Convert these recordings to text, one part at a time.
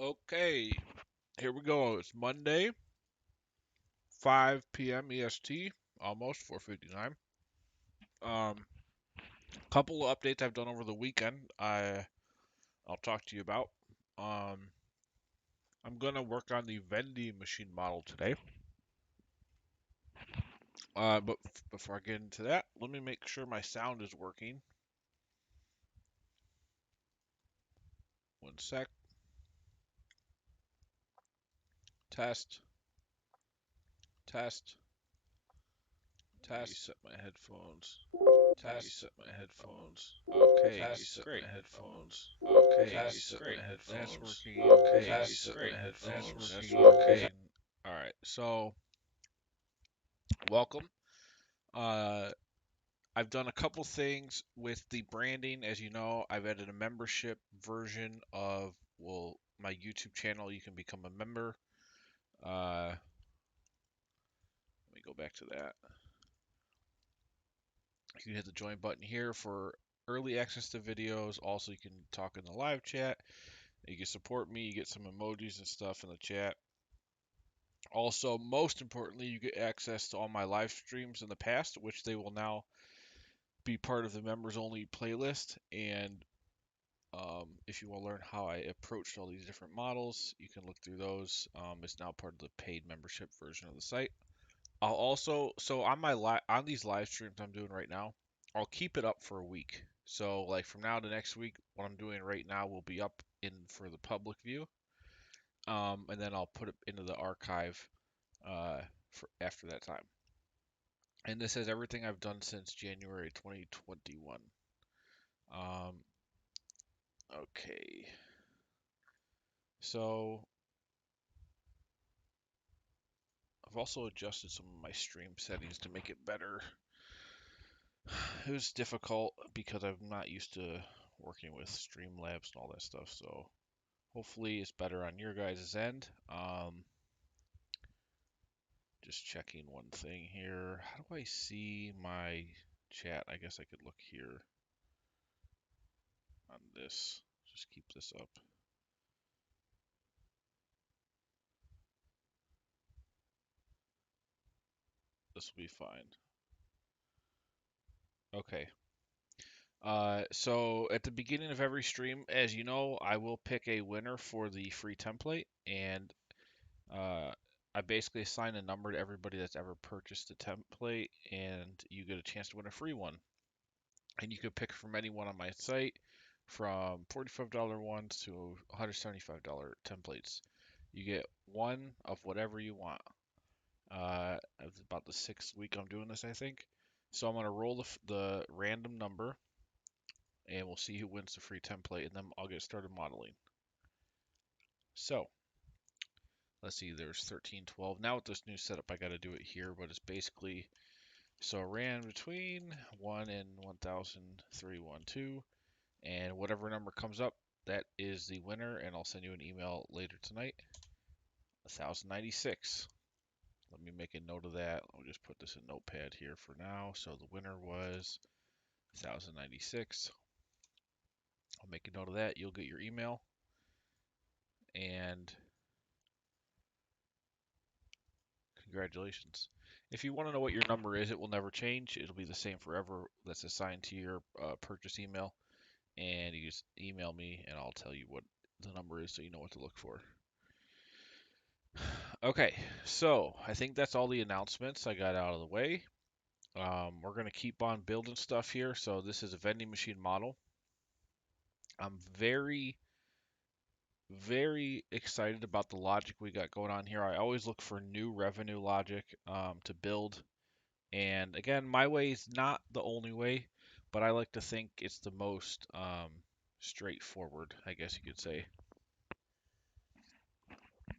Okay, here we go. It's Monday, 5 p.m. EST, almost 4:59. Couple of updates I've done over the weekend. I'll talk to you about. Um, I'm gonna work on the vending machine model today. But before I get into that, let me make sure my sound is working. One sec. Test, test. Reset my headphones. Reset my headphones. Okay, great. Okay, great. That's working. Okay, great. That's working. Okay. All right. So, welcome. Uh, I've done a couple things with the branding. As you know, I've added a membership version of, well, my YouTube channel. You can become a member. Let me go back to that. You can hit the join button here for early access to videos. Also, you can talk in the live chat. You can support me. You get some emojis and stuff in the chat. Also, most importantly, you get access to all my live streams in the past, which they will now be part of the members only playlist. And if you want to learn how I approached all these different models, you can look through those. It's now part of the paid membership version of the site. I'll also, so on on these live streams I'm doing right now, I'll keep it up for a week. So like from now to next week, what I'm doing right now will be up in for the public view. And then I'll put it into the archive for after that time. And this has everything I've done since January 2021. Um, okay. So I've also adjusted some of my stream settings to make it better. It was difficult because I'm not used to working with Streamlabs and all that stuff. So hopefully it's better on your guys' end. Just checking one thing here. How do I see my chat? I guess I could look here on this. Just keep this up. This will be fine. Okay. So at the beginning of every stream, as you know, I will pick a winner for the free template, and uh, I basically assign a number to everybody that's ever purchased the template, and you get a chance to win a free one. And you can pick from anyone on my site, from $45 ones to $175 templates. You get one of whatever you want. It's about the sixth week I'm doing this, I think. So I'm gonna roll the random number, and we'll see who wins the free template, and then I'll get started modeling. So let's see, there's 13, 12. Now with this new setup, I got to do it here, but it's basically, so I ran between 1 and 1,312, and whatever number comes up, that is the winner, and I'll send you an email later tonight. 1,096. Let me make a note of that. I'll just put this in Notepad here for now. So the winner was 1,096. I'll make a note of that. You'll get your email. And congratulations. If you want to know what your number is, it will never change. It'll be the same forever. That's assigned to your purchase email. And you just email me, and I'll tell you what the number is so you know what to look for. Okay, so I think that's all the announcements I got out of the way. We're going to keep on building stuff here. So this is a vending machine model. I'm very excited about the logic we got going on here. I always look for new revenue logic to build. And again, my way is not the only way, but I like to think it's the most straightforward, I guess you could say,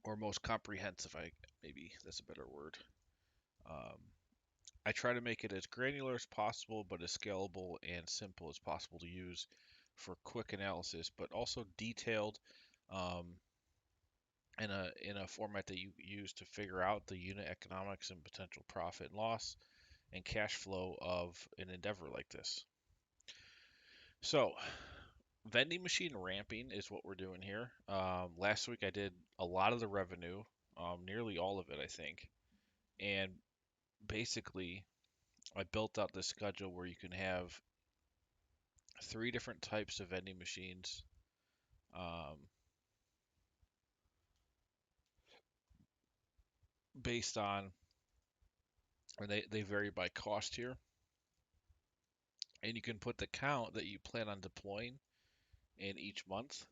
or most comprehensive. Maybe that's a better word. Um, I try to make it as granular as possible, but as scalable and simple as possible to use for quick analysis, but also detailed um, in a format that you use to figure out the unit economics and potential profit and loss and cash flow of an endeavor like this. So Vending machine ramping is what we're doing here. Last week I did a lot of the revenue, nearly all of it, I think. And basically, I built out this schedule where you can have three different types of vending machines. Um, Based on, or they vary by cost here. And you can put the count that you plan on deploying in each month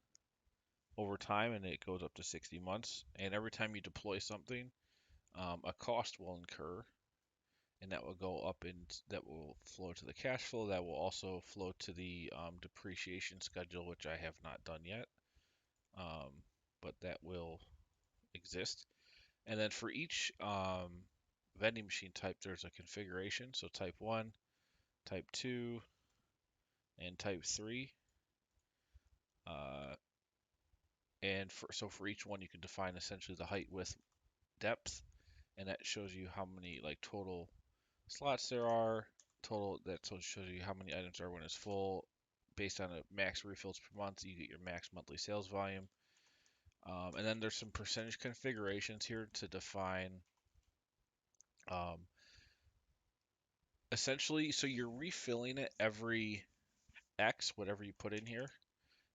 over time, and it goes up to 60 months. And every time you deploy something, a cost will incur, and that will go up, and that will flow to the cash flow. That will also flow to the depreciation schedule, which I have not done yet, um, but that will exist. And then for each vending machine type, there's a configuration. So type 1, type 2, and type 3. Uh, and for each one, you can define essentially the height, width, depth, and that shows you how many like total slots there are. Total that shows you how many items are when it's full. Based on a max refills per month, you get your max monthly sales volume. And then there's some percentage configurations here to define um, essentially, so you're refilling it every X, whatever you put in here.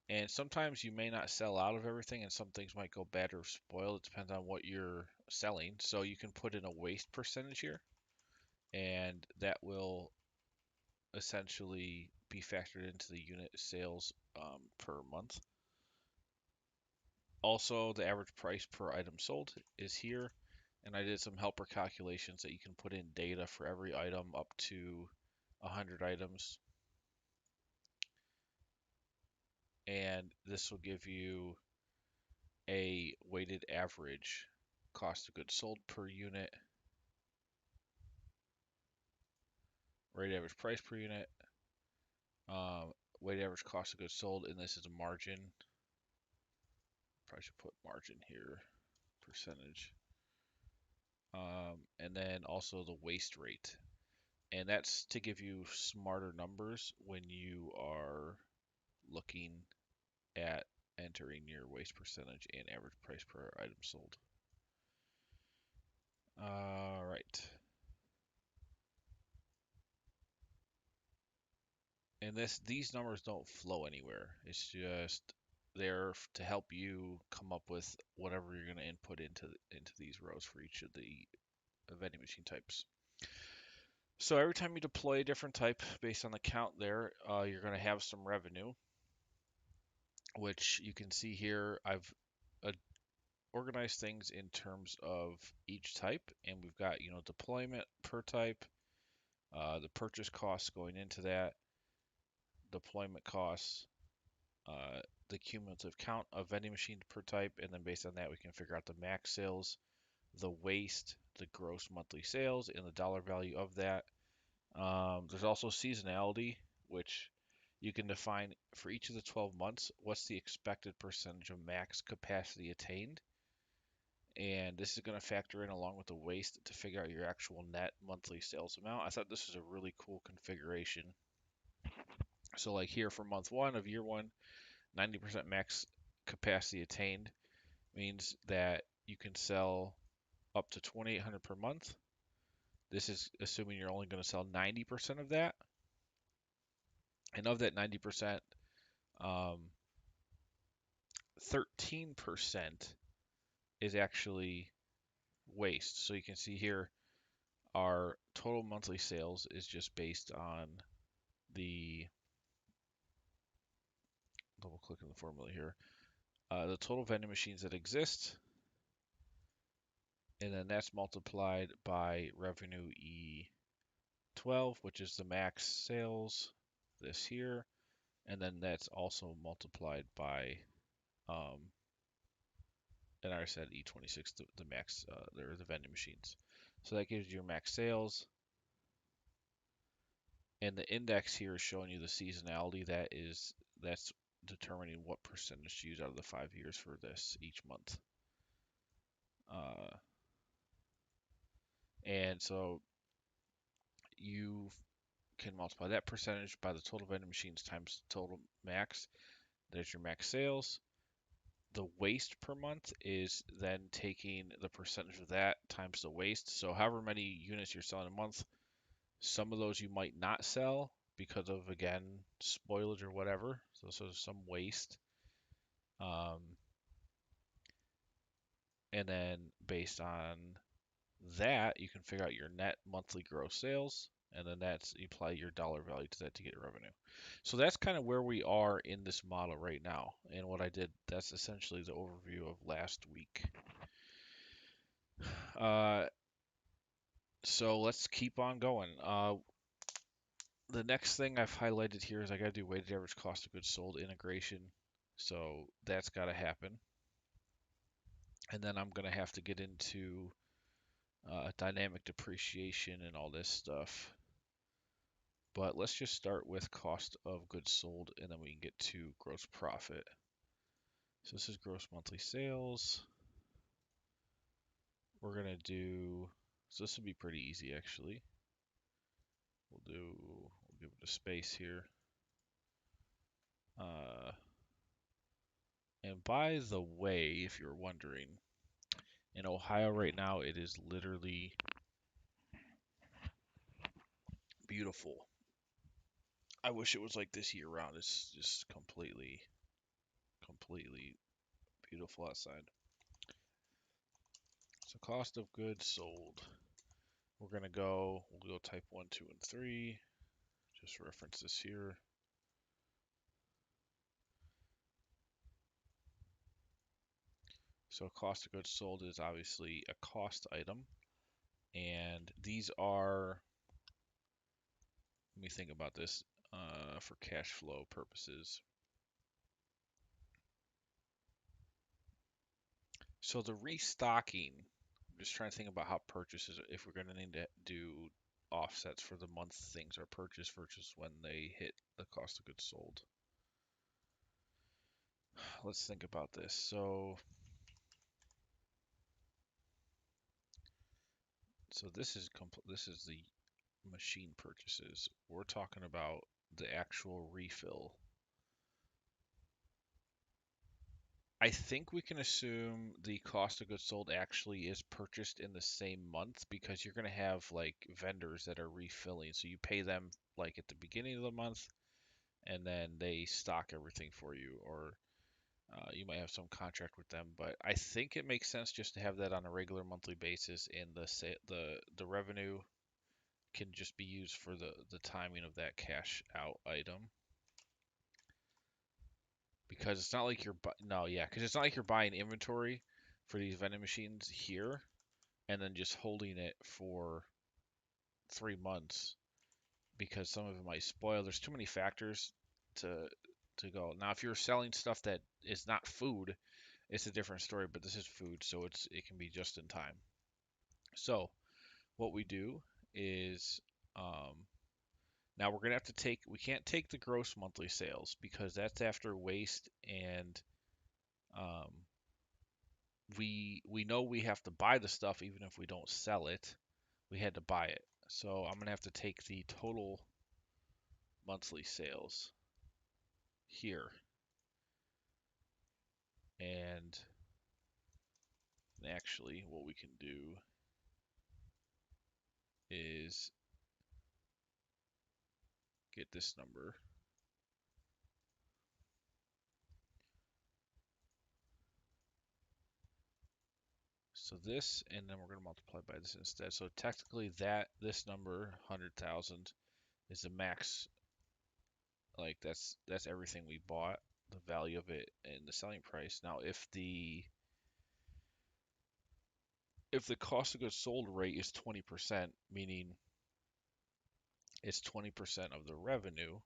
And sometimes you may not sell out of everything, and some things might go bad or spoil. It depends on what you're selling. So you can put in a waste percentage here, and that will essentially be factored into the unit sales per month. Also, the average price per item sold is here, and I did some helper calculations that you can put in data for every item up to 100 items, and this will give you a weighted average cost of goods sold per unit, weighted average price per unit, weighted average cost of goods sold, and this is a margin. Probably should put margin here, percentage. And then also the waste rate. And that's to give you smarter numbers when you are looking at entering your waste percentage and average price per item sold. All right. And these numbers don't flow anywhere. It's just there to help you come up with whatever you're going to input into these rows for each of the vending machine types. So every time you deploy a different type based on the count there, you're going to have some revenue, which you can see here. I've uh, organized things in terms of each type, and we've got deployment per type, the purchase costs going into that, deployment costs, uh, the cumulative count of vending machines per type, and then based on that we can figure out the max sales, the waste, the gross monthly sales, and the dollar value of that. There's also seasonality, which you can define for each of the 12 months. What's the expected percentage of max capacity attained? And this is going to factor in along with the waste to figure out your actual net monthly sales amount. I thought this was a really cool configuration. So like here for month 1 of year 1, 90% max capacity attained means that you can sell up to 2,800 per month. This is assuming you're only going to sell 90% of that. And of that 90%, 13% is actually waste. So you can see here our total monthly sales is just based on the double click on the formula here, the total vending machines that exist, and then that's multiplied by revenue E12, which is the max sales, this here, and then that's also multiplied by, and I said E26, the max, they're the vending machines. So that gives you your max sales, and the index here is showing you the seasonality. That's determining what percentage to use out of the 5 years for this each month. And so you can multiply that percentage by the total vending machines times total max, There's your max sales. The waste per month is then taking the percentage of that times the waste. So however many units you're selling a month, some of those you might not sell because of, again, spoilage or whatever. So some waste. Um, and then based on that, you can figure out your net monthly gross sales, and then you apply your dollar value to that to get revenue. So that's kind of where we are in this model right now. And what I did, that's essentially the overview of last week. Uh, so let's keep on going. The next thing I've highlighted here is I got to do weighted average cost of goods sold integration. So that's got to happen. And then I'm going to have to get into dynamic depreciation and all this stuff. But let's just start with cost of goods sold, and then we can get to gross profit. So this is gross monthly sales. We're going to do, so this will be pretty easy actually. We'll give it a space here. And by the way, if you're wondering, in Ohio right now, it is literally beautiful. I wish it was like this year round. It's just completely beautiful outside. So cost of goods sold. We'll go type 1, 2, and 3. Just reference this here. So cost of goods sold is obviously a cost item. And these are, let me think about this for cash flow purposes. So the restocking, I'm just trying to think about how purchases, if we're going to need to do offsets for the month things are purchased versus when they hit the cost of goods sold. Let's think about this. So this is the machine purchases. We're talking about the actual refill. I think we can assume the cost of goods sold actually is purchased in the same month because you're going to have like vendors that are refilling. So you pay them like at the beginning of the month and then they stock everything for you, or you might have some contract with them. But I think it makes sense just to have that on a regular monthly basis, and the revenue can just be used for the timing of that cash out item. Because it's not like because it's not like you're buying inventory for these vending machines here and then just holding it for 3 months because some of it might spoil. There's too many factors to go. Now, if you're selling stuff that is not food, it's a different story, but this is food, so it can be just in time. So what we do is now we're gonna have to we can't take the gross monthly sales because that's after waste, and um, we know we have to buy the stuff even if we don't sell it. We had to buy it. So I'm gonna have to take the total monthly sales here, and actually what we can do is get this number. So this, and then we're going to multiply by this instead. So technically this number, 100,000, is the max. Like that's everything we bought, the value of it and the selling price. Now if the cost of goods sold rate is 20%, meaning it's 20% of the revenue,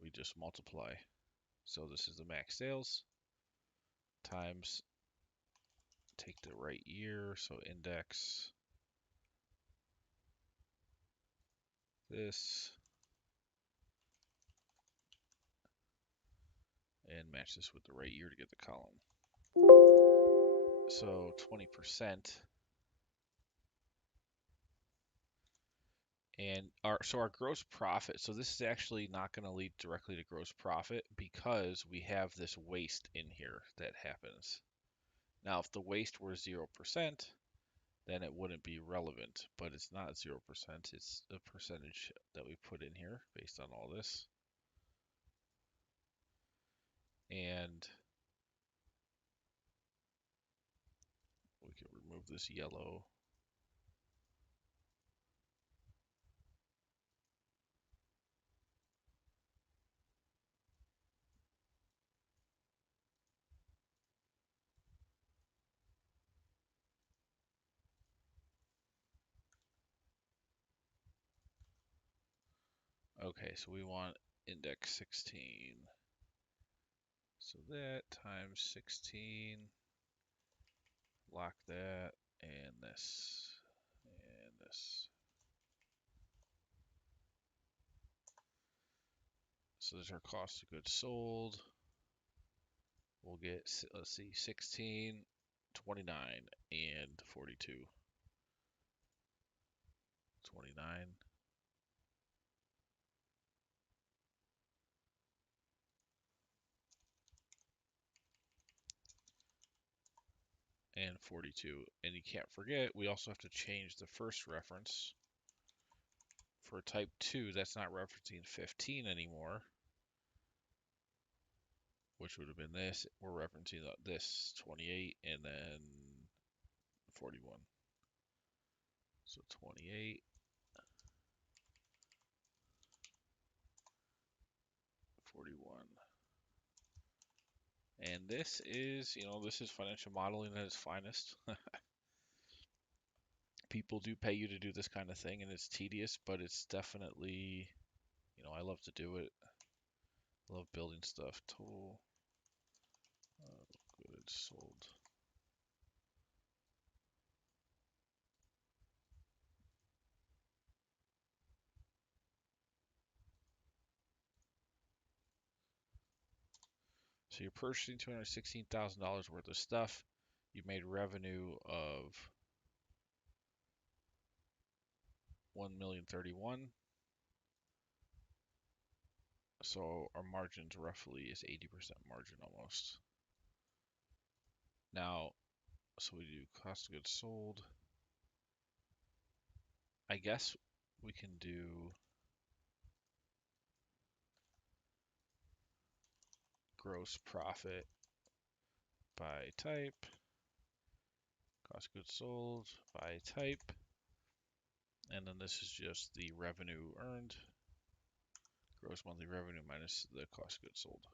we just multiply. So this is the max sales times, take the right year, so index this, and match this with the right year to get the column. So 20% And our gross profit, so this is actually not going to lead directly to gross profit because we have this waste in here that happens. Now, if the waste were 0%, then it wouldn't be relevant, but it's not 0%. It's a percentage that we put in here based on all this. And we can remove this yellow. Okay, so we want index 16. So that times 16, lock that, and this, and this. So there's our cost of goods sold. We'll get, let's see, 16, 29, and 42. 29 and 42. And you can't forget, we also have to change the first reference. For type 2, that's not referencing 15 anymore, which would have been this. We're referencing this 28 and then 41. So 28, 41. And this is, this is financial modeling at its finest. People do pay you to do this kind of thing, and it's tedious, but it's definitely, I love to do it. I love building stuff. Total goods sold. So you're purchasing $216,000 worth of stuff. You made revenue of 1,031,000. So our margins roughly is 80% margin almost. Now, so we do cost of goods sold. I guess we can do gross profit by type, cost of goods sold by type, and then this is just the revenue earned, gross monthly revenue minus the cost of goods sold.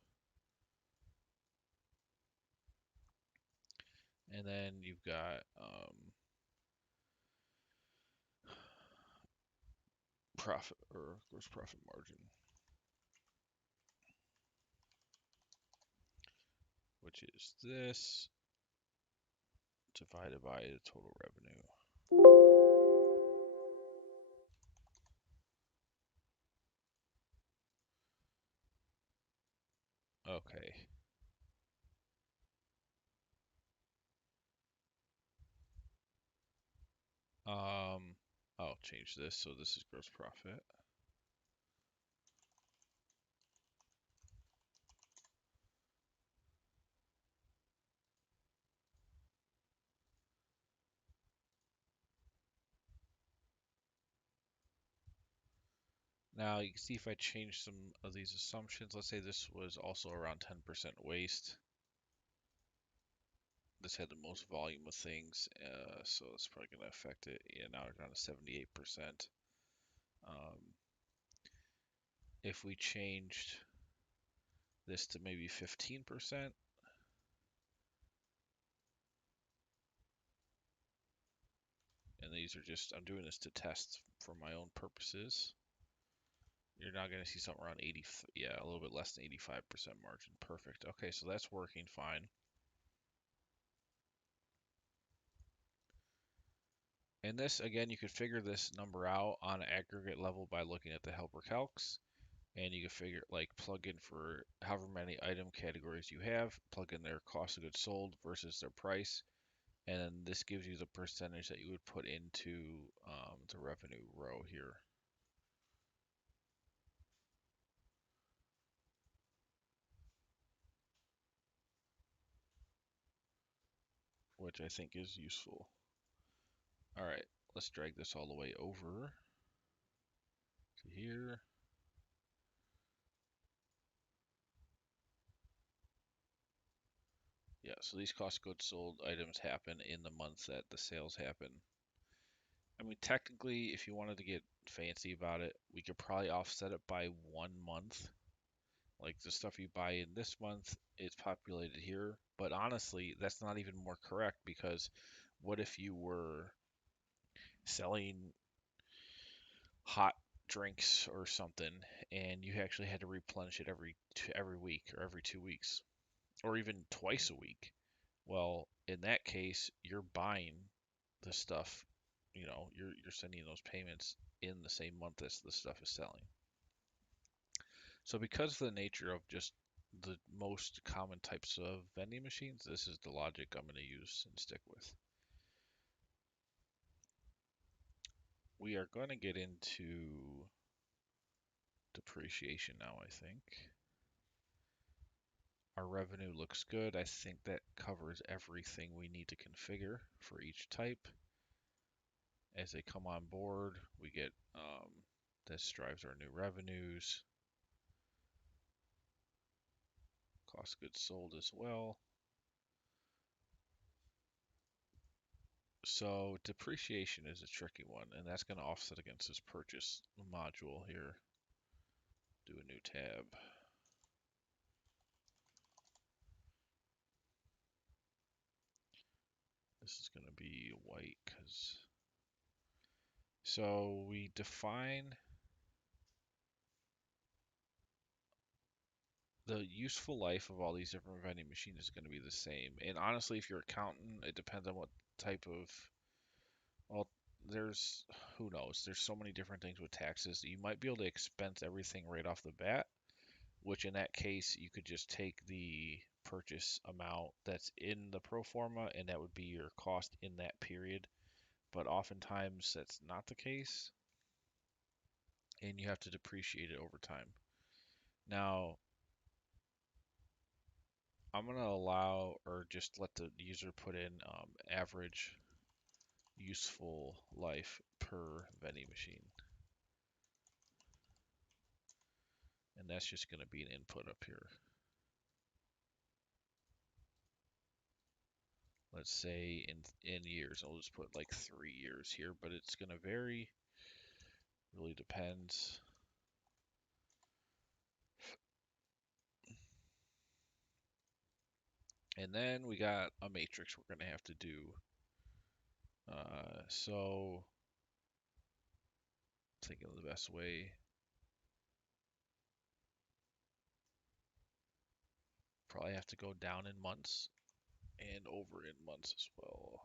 And then you've got profit or gross profit margin, which is this divided by the total revenue. Okay. I'll change this so this is gross profit. Now you can see if I change some of these assumptions, let's say this was also around 10% waste. This had the most volume of things, so it's probably going to affect it. Yeah, now we're down to 78%. If we changed this to maybe 15%, and these are just, I'm doing this to test for my own purposes. You're now going to see something around 80, yeah, a little bit less than 85% margin. Perfect. Okay, so that's working fine. And this, again, you could figure this number out on an aggregate level by looking at the helper calcs. And you can figure, like, plug in for however many item categories you have, plug in their cost of goods sold versus their price. And then this gives you the percentage that you would put into the revenue row here. which I think is useful. All right, let's drag this all the way over to here. Yeah, so these cost of goods sold items happen in the month that the sales happen. I mean, technically, if you wanted to get fancy about it, we could probably offset it by 1 month. Like the stuff you buy in this month is populated here. But honestly, that's not even more correct because what if you were selling hot drinks or something and you actually had to replenish it every week or every 2 weeks or even twice a week? Well, in that case, you're buying the stuff, you're sending those payments in the same month as the stuff is selling. So because of the nature of just the most common types of vending machines, this is the logic I'm going to use and stick with. We are going to get into depreciation now, I think. Our revenue looks good. I think that covers everything we need to configure for each type. As they come on board, we get this drives our new revenues, cost of goods sold as well. So depreciation is a tricky one, and that's going to offset against this purchase module here. Do a new tab. This is going to be white because so we define the useful life of all these different vending machines is going to be the same. And honestly, if you're an accountant, it depends on what type of, well, there's, who knows? There's so many different things with taxes. You might be able to expense everything right off the bat, which in that case, you could just take the purchase amount that's in the pro forma, and that would be your cost in that period. But oftentimes, that's not the case, and you have to depreciate it over time. Now, I'm going to allow or just let the user put in average useful life per vending machine. And that's just going to be an input up here. Let's say in years, I'll just put like 3 years here, but it's going to vary. Really depends. And then we got a matrix we're going to have to do. So thinking of the best way. Probably have to go down in months and over in months as well.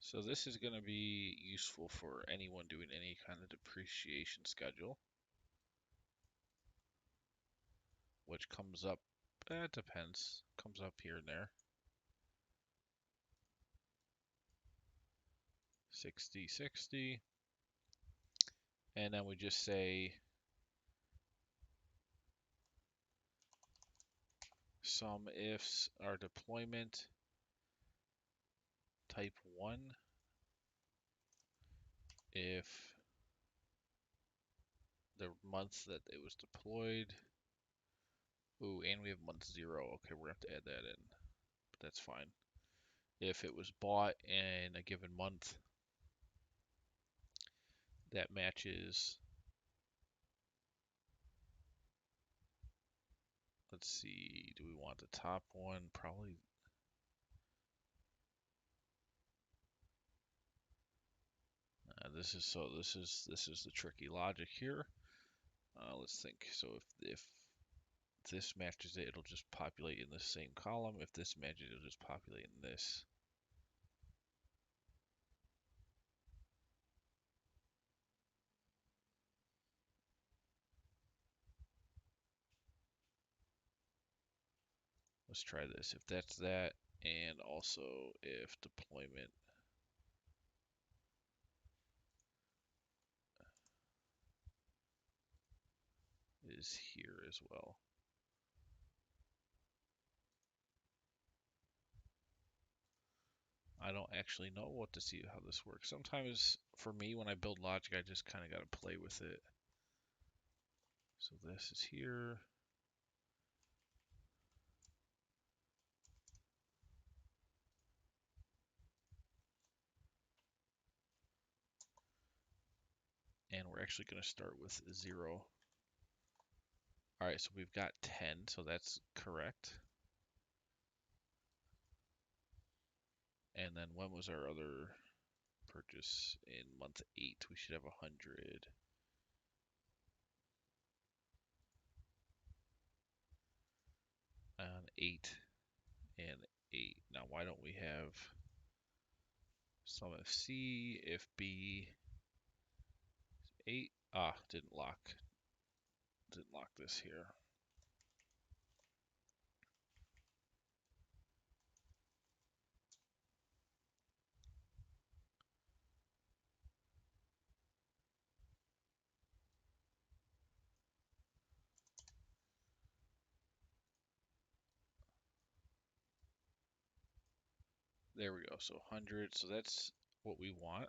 So this is going to be useful for anyone doing any kind of depreciation schedule, which comes up, it depends, comes up here and there. 60, 60. And then we just say some ifs are deployment type 1 if the month that it was deployed. Ooh, and we have month 0. Okay, we're going to have to add that in, but that's fine. If it was bought in a given month, that matches, let's see, do we want the top one? Probably. This is the tricky logic here. Let's think. So if this matches it, it'll just populate in the same column. If this matches, it'll just populate in this. Let's try this. If that's that, and also if deployment is here as well. I don't actually know what to see how this works. Sometimes for me, when I build logic, I just kind of got to play with it. So this is here. And we're actually going to start with 0. All right, so we've got 10, so that's correct. And then when was our other purchase? In month 8, we should have 100. On 8 and 8. Now, why don't we have some if C, if B, 8? Ah, didn't lock this here. There we go. So 100. So that's what we want.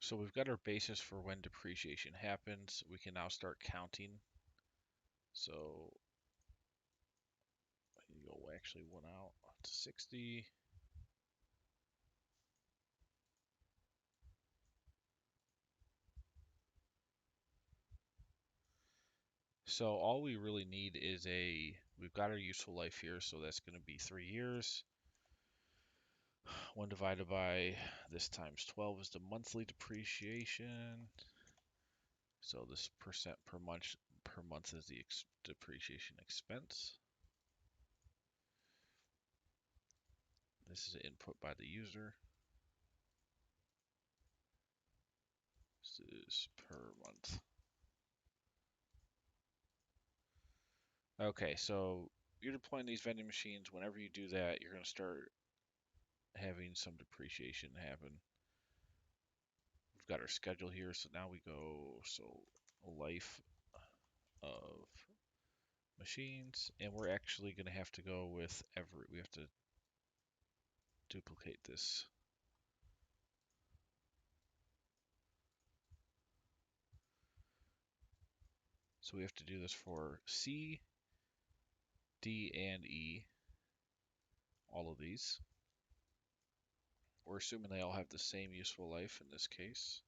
So we've got our basis for when depreciation happens. We can now start counting. So you'll actually went out to 60. So all we really need is we've got our useful life here, so that's going to be 3 years. 1 divided by this times 12 is the monthly depreciation. So this percent per month is the depreciation expense. This is input by the user. This is per month. Okay, so you're deploying these vending machines. Whenever you do that, you're going to start having some depreciation happen. We've got our schedule here, so now we go, so life of machines, and we're actually going to have to go with we have to duplicate this. So we have to do this for C, D, and E, all of these. We're assuming they all have the same useful life in this case.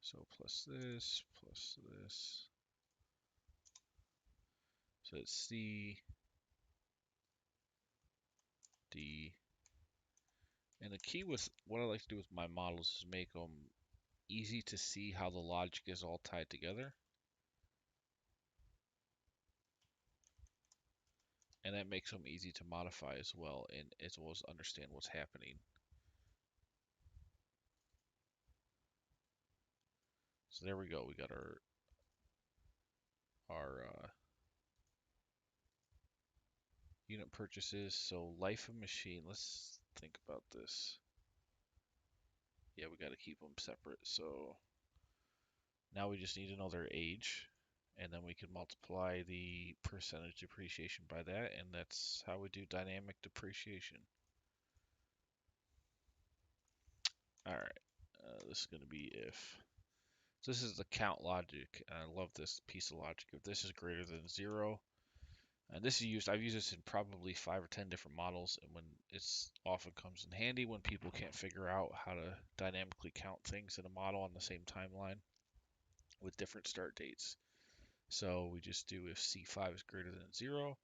So plus this, plus this. So it's C, D. And the key with what I like to do with my models is make them easy to see how the logic is all tied together. And that makes them easy to modify as well, and as well as understand what's happening. So there we go. We got our unit purchases. So life of machine. Let's think about this. Yeah, we got to keep them separate. So now we just need to know their age, and then we can multiply the percentage depreciation by that, and that's how we do dynamic depreciation. All right, this is going to be if. So this is the count logic, and I love this piece of logic. If this is greater than 0, and this is I've used this in probably 5 or 10 different models, and when it's often comes in handy when people can't figure out how to dynamically count things in a model on the same timeline with different start dates. So we just do if C5 is greater than 0,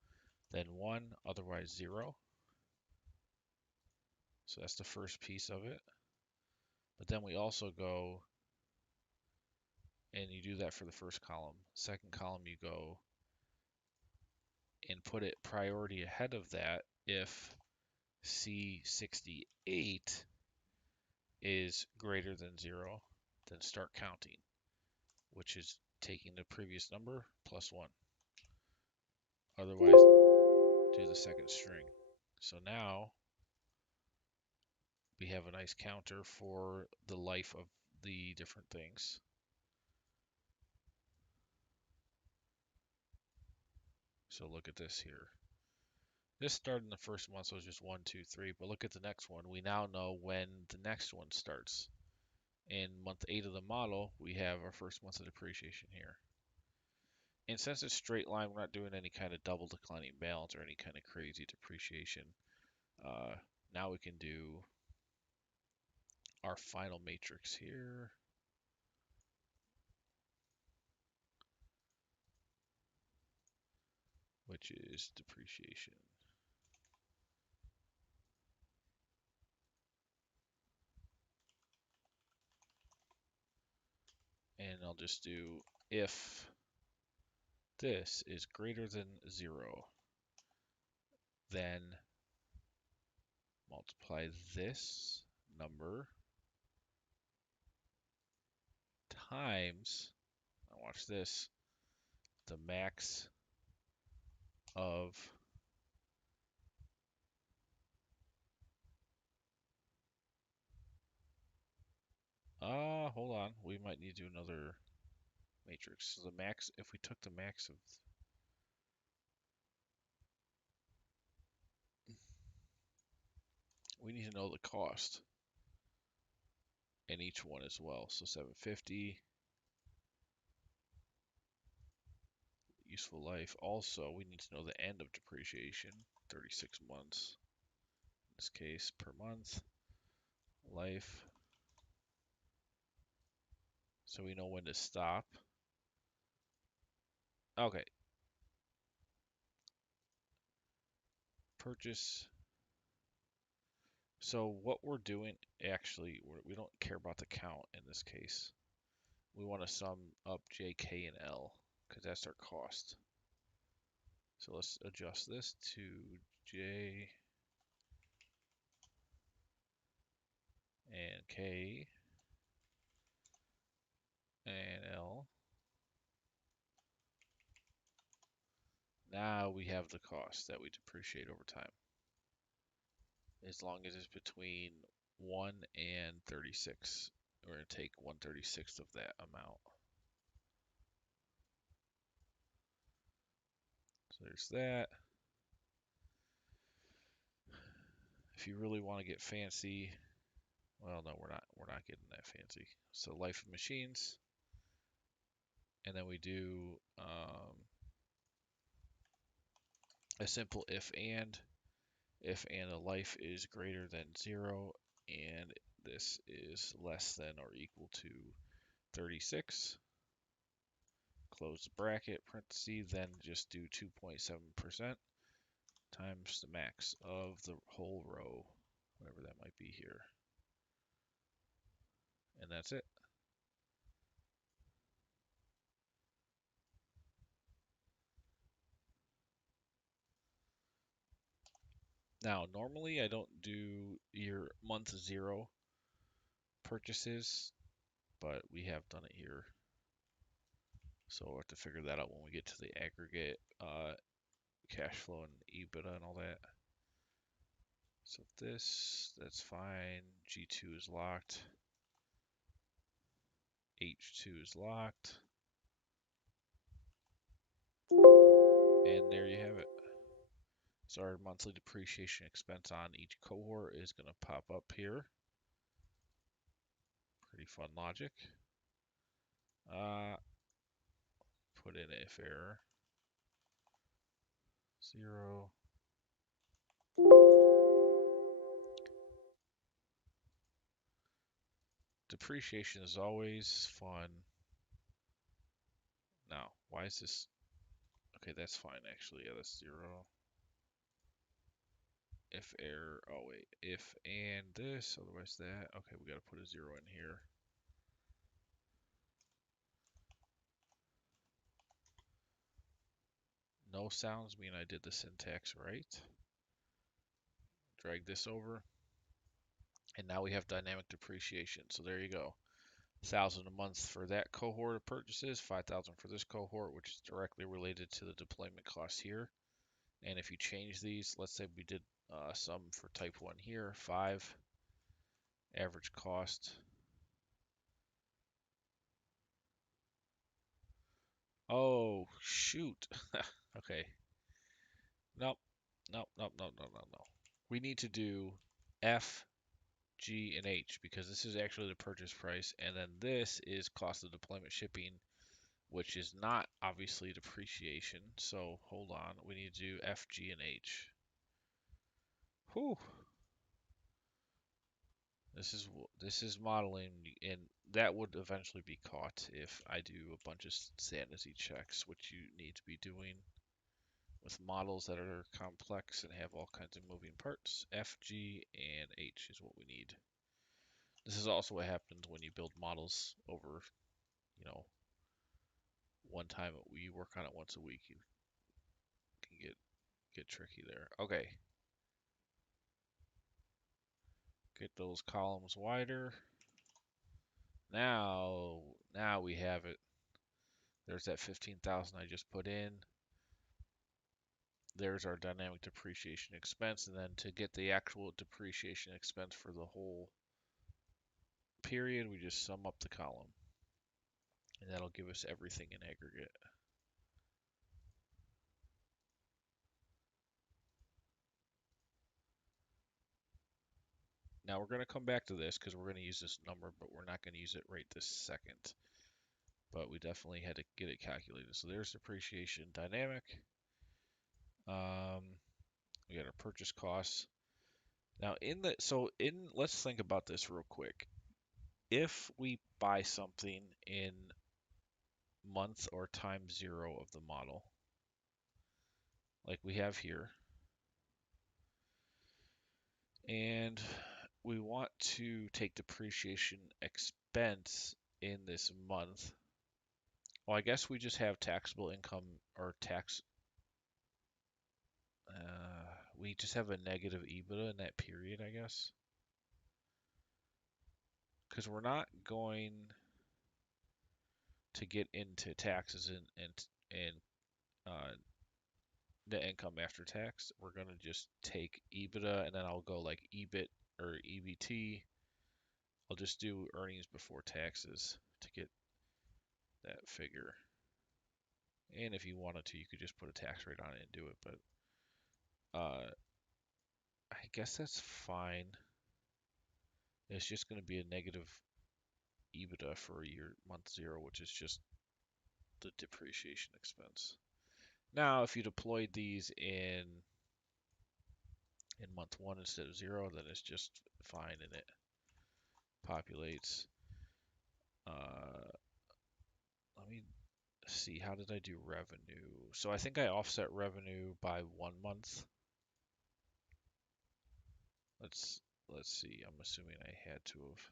then 1, otherwise 0. So that's the first piece of it. But then we also go and you do that for the first column. Second column, you go and put it priority ahead of that if C68 is greater than 0. then start counting, which is taking the previous number plus 1. Otherwise, do the second string. So now we have a nice counter for the life of the different things. So look at this here. This started in the first month, so it's just 1, 2, 3. But look at the next one. We now know when the next one starts. In month 8 of the model, we have our first month of depreciation here. And since it's straight line, we're not doing any kind of double declining balance or any kind of crazy depreciation. Now we can do our final matrix here. Which is depreciation. And I'll just do if this is greater than 0, then multiply this number times, now watch this, the max of hold on, we might need to do another matrix. So the max, if we took the max of, we need to know the cost in each one as well. So 750, useful life. Also, we need to know the end of depreciation, 36 months. In this case, per month, life. So we know when to stop. Okay. Purchase. So what we're doing, actually, we don't care about the count in this case. We want to sum up J, K, and L because that's our cost. So let's adjust this to J and K and L. Now we have the cost that we depreciate over time. As long as it's between 1 and 36. We're going to take 1/36 of that amount. So there's that. If you really want to get fancy, well, no, we're not getting that fancy. So life of machines, and then we do a simple if and the life is greater than 0, and this is less than or equal to 36. Close the bracket, parentheses, then just do 2.7% times the max of the whole row, whatever that might be here. And that's it. Now, normally I don't do your month 0 purchases, but we have done it here. So we'll have to figure that out when we get to the aggregate cash flow and EBITDA and all that. So this, that's fine. G2 is locked. H2 is locked. And there you have it. So our monthly depreciation expense on each cohort is going to pop up here. Pretty fun logic. Put in if error 0. Depreciation is always fun. Now, why is this? Okay, that's fine actually. Yeah, that's 0. If error, oh wait, if and this, otherwise that. Okay, we got to put a 0 in here. No sounds mean I did the syntax right. Drag this over. And now we have dynamic depreciation. So there you go. 1,000 a month for that cohort of purchases, 5,000 for this cohort, which is directly related to the deployment costs here. And if you change these, let's say we did some for type 1 here, 5 average cost. Oh, shoot. Okay. Nope. Nope. Nope. Nope. Nope. Nope. No. We need to do F, G, and H because this is actually the purchase price, and then this is cost of deployment shipping, which is not obviously depreciation. So hold on. We need to do F, G, and H. Whew. This is modeling, and that would eventually be caught if I do a bunch of sanity checks, which you need to be doing with models that are complex and have all kinds of moving parts. F, G, and H is what we need. This is also what happens when you build models over, you know, one time you work on it once a week. You can get tricky there. Okay, get those columns wider. Now we have it. There's that 15,000 I just put in. There's our dynamic depreciation expense, and then to get the actual depreciation expense for the whole period, we just sum up the column, and that'll give us everything in aggregate. Now we're going to come back to this because we're going to use this number, but we're not going to use it right this second. But we definitely had to get it calculated. So there's depreciation dynamic. We got our purchase costs. Now let's think about this real quick. If we buy something in month or time 0 of the model, like we have here, and we want to take depreciation expense in this month, well, I guess we just have taxable income or tax. We just have a negative EBITDA in that period, I guess, because we're not going to get into taxes and uh, net income after tax. We're gonna just take EBITDA and then I'll go like EBIT or EBT. I'll just do earnings before taxes to get that figure. And if you wanted to, you could just put a tax rate on it and do it. But I guess that's fine. It's just going to be a negative EBITDA for year month 0, which is just the depreciation expense. Now, if you deployed these in month 1 instead of 0, then it's just fine and it populates. Let me see, how did I do revenue? So I think I offset revenue by 1 month. Let's see. I'm assuming I had to have.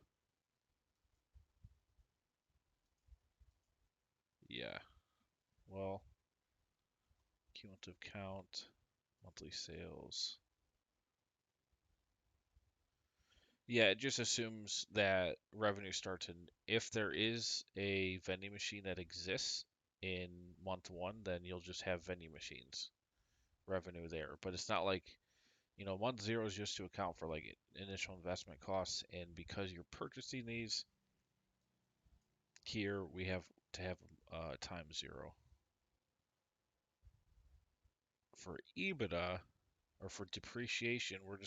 Yeah. Well, cumulative count, monthly sales. Yeah, it just assumes that revenue starts in, if there is a vending machine that exists in month 1, then you'll just have vending machines revenue there. But it's not like, month 0 is just to account for like initial investment costs. And because you're purchasing these here, we have to have times 0. For EBITDA or for depreciation, we'll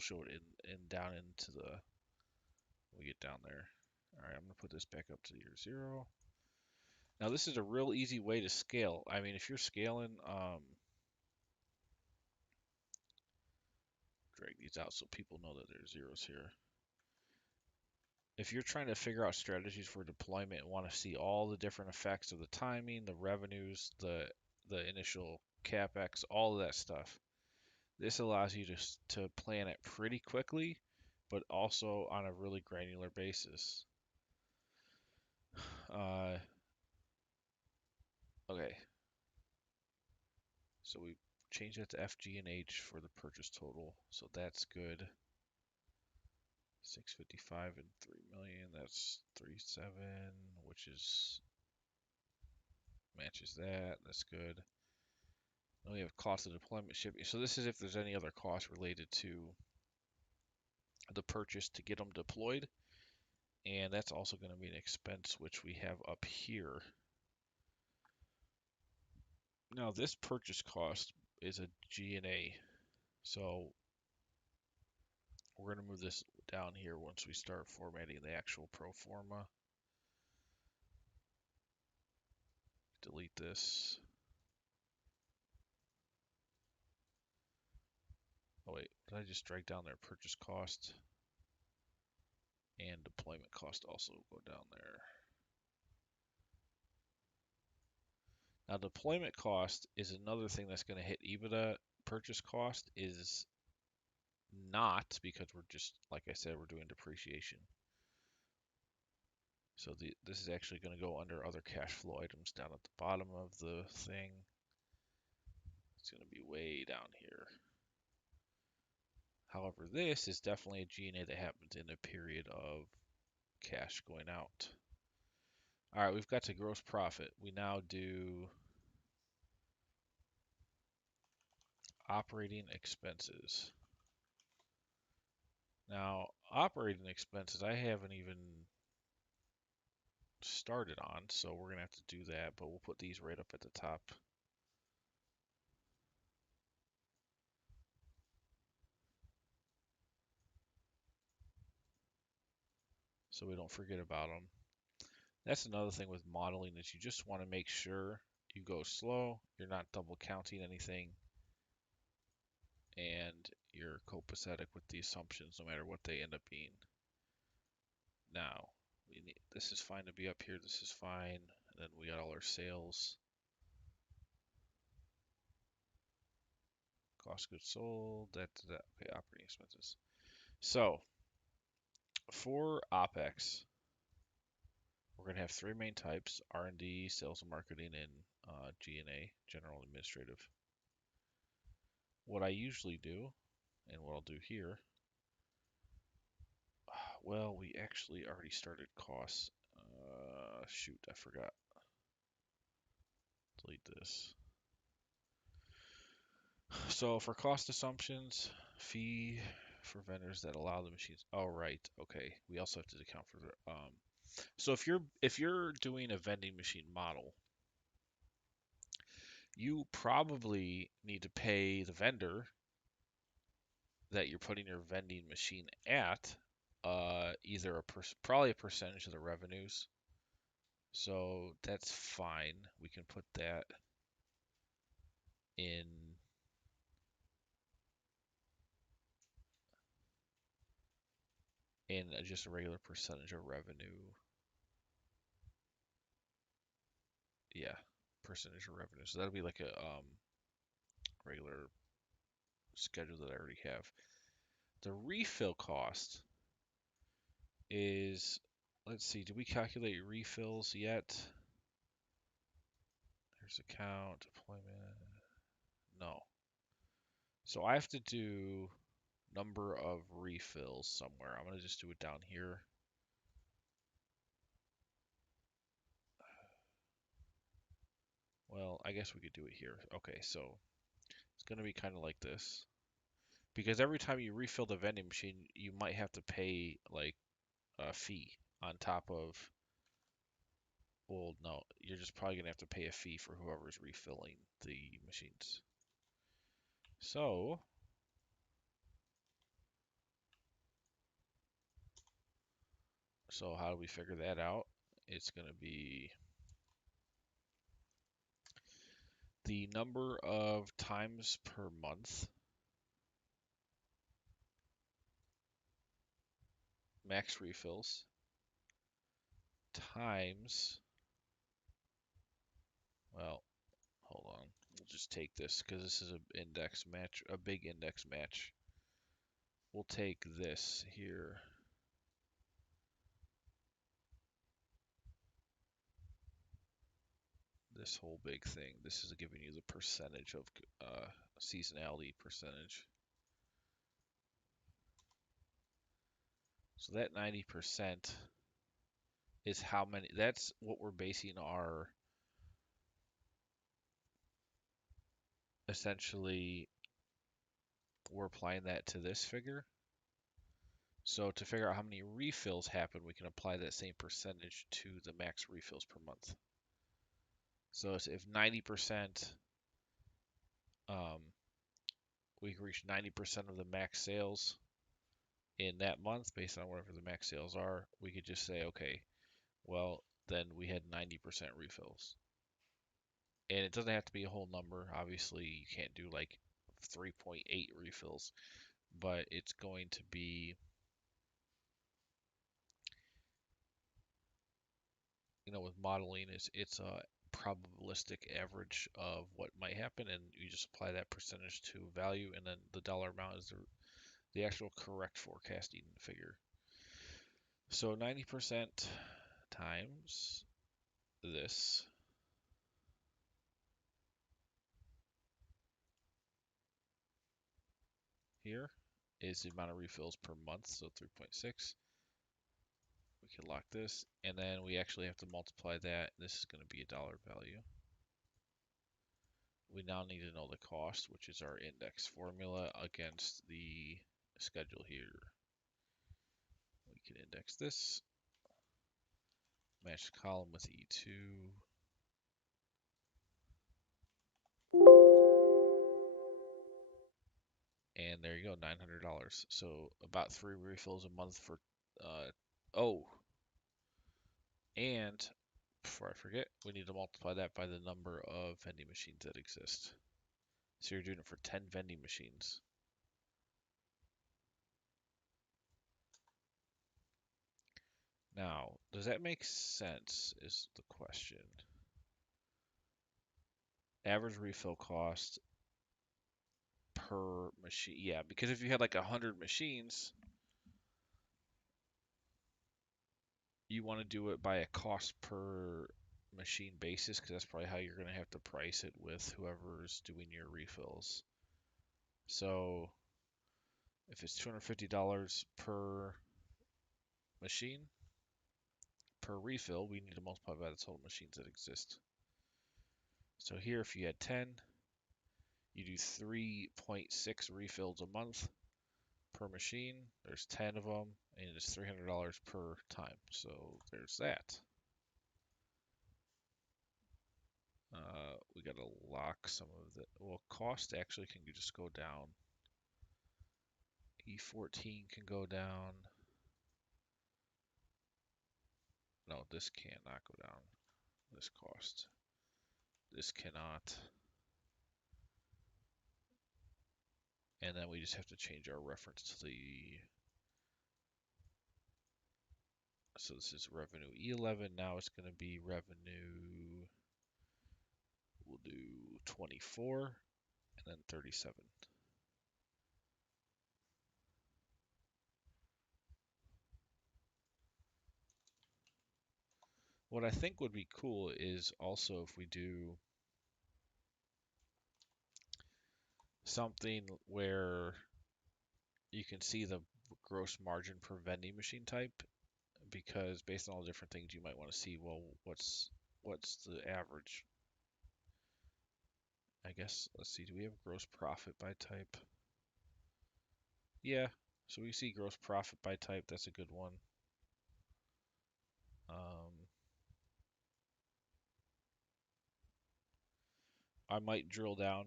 show it in down into the, we get down there. All right, I'm gonna put this back up to year 0. Now this is a real easy way to scale. I mean, if you're scaling, drag these out so people know that there's zeros here. If you're trying to figure out strategies for deployment and want to see all the different effects of the timing, the revenues, the initial capex, all of that stuff, this allows you to plan it pretty quickly, but also on a really granular basis. Okay, so we change that to FG and H for the purchase total, so that's good. 655 and 3 million. That's 37, which is matches that. That's good. Then we have cost of deployment shipping. So this is if there's any other cost related to the purchase to get them deployed. And that's also going to be an expense, which we have up here. Now this purchase cost is a G&A. So we're going to move this down here once we start formatting the actual pro forma. Delete this. Oh wait, did I just drag down their purchase cost? And deployment cost also go down there. Now deployment cost is another thing that's going to hit EBITDA. Purchase cost is not, because we're just, like I said, we're doing depreciation. So this is actually going to go under other cash flow items down at the bottom of the thing. It's going to be way down here. However, this is definitely a G&A that happens in a period of cash going out. All right, we've got to gross profit. We now do operating expenses. Now, operating expenses, I haven't even started on, so we're going to have to do that, but we'll put these right up at the top. So we don't forget about them. That's another thing with modeling is you just want to make sure you go slow, you're not double counting anything, and you're copacetic with the assumptions no matter what they end up being. Now, this is fine to be up here, this is fine, and then we got all our sales. Cost of goods sold, that, okay, operating expenses. So, for OPEX, we're going to have three main types: R&D, sales and marketing, and G&A, general and administrative. What I usually do, and what I'll do here, well, we actually already started costs. Shoot, I forgot. Delete this. So for cost assumptions, fee for vendors that allow the machines. Oh, right. Okay. We also have to account for the so if you're doing a vending machine model, you probably need to pay the vendor that you're putting your vending machine at either probably a percentage of the revenues. So that's fine. We can put that in just a regular percentage of revenue. Yeah, percentage of revenue. So that'll be like a regular schedule that I already have. The refill cost is, let's see, did we calculate refills yet? There's account, deployment. No. So I have to do number of refills somewhere. I'm going to just do it down here. Well, I guess we could do it here. Okay, so it's going to be kind of like this. Because every time you refill the vending machine, you might have to pay like a fee on top of, well, no, you're just probably going to have to pay a fee for whoever's refilling the machines. So, how do we figure that out? It's going to be the number of times per month max refills times, well, hold on. We'll just take this because this is an index match, a big index match. We'll take this here. This whole big thing. This is giving you the percentage of seasonality percentage. So that 90% is how many, that's what we're basing our, essentially, we're applying that to this figure. So to figure out how many refills happen, we can apply that same percentage to the max refills per month. So if 90%, um, we can reach 90% of the max sales in that month based on whatever the max sales are, we could just say, okay, well, then we had 90% refills. And it doesn't have to be a whole number. Obviously, you can't do like 3.8 refills, but it's going to be, with modeling, it's a probabilistic average of what might happen, and you just apply that percentage to value, and then the dollar amount is the actual correct forecasting figure. So 90% times this here is the amount of refills per month, so 3.6. We can lock this, and then we actually have to multiply that. This is going to be a dollar value. We now need to know the cost, which is our index formula, against the schedule here. We can index this, match the column with E2, and there you go, $900. So about 3 refills a month for, oh, and before I forget, we need to multiply that by the number of vending machines that exist. So you're doing it for 10 vending machines. Now, does that make sense is the question. Average refill cost per machine. Yeah, because if you had like 100 machines, you want to do it by a cost per machine basis, because that's probably how you're going to have to price it with whoever's doing your refills. So if it's $250 per machine, per refill, we need to multiply by the total machines that exist. So here, if you had 10, you do 3.6 refills a month per machine. There's 10 of them, and it's $300 per time. So there's that. We got to lock some of the, well, cost actually can just go down. E14 can go down. No, this cannot go down. This cost. This cannot. And then we just have to change our reference to the, so this is revenue E11. Now it's going to be revenue, we'll do 24 and then 37. What I think would be cool is also if we do something where you can see the gross margin per vending machine type, because based on all the different things you might want to see, well, what's the average? I guess, let's see, do we have gross profit by type? Yeah, so we see gross profit by type. That's a good one. I might drill down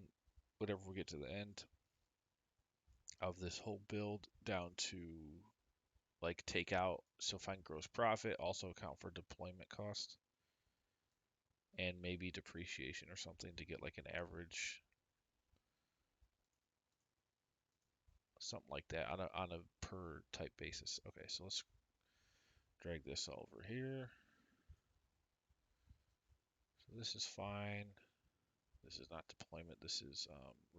whenever we get to the end of this whole build down to like take out, so find gross profit, also account for deployment cost and maybe depreciation or something to get like an average, something like that on a per type basis. Okay, so let's drag this over here. So this is fine. This is not deployment. This is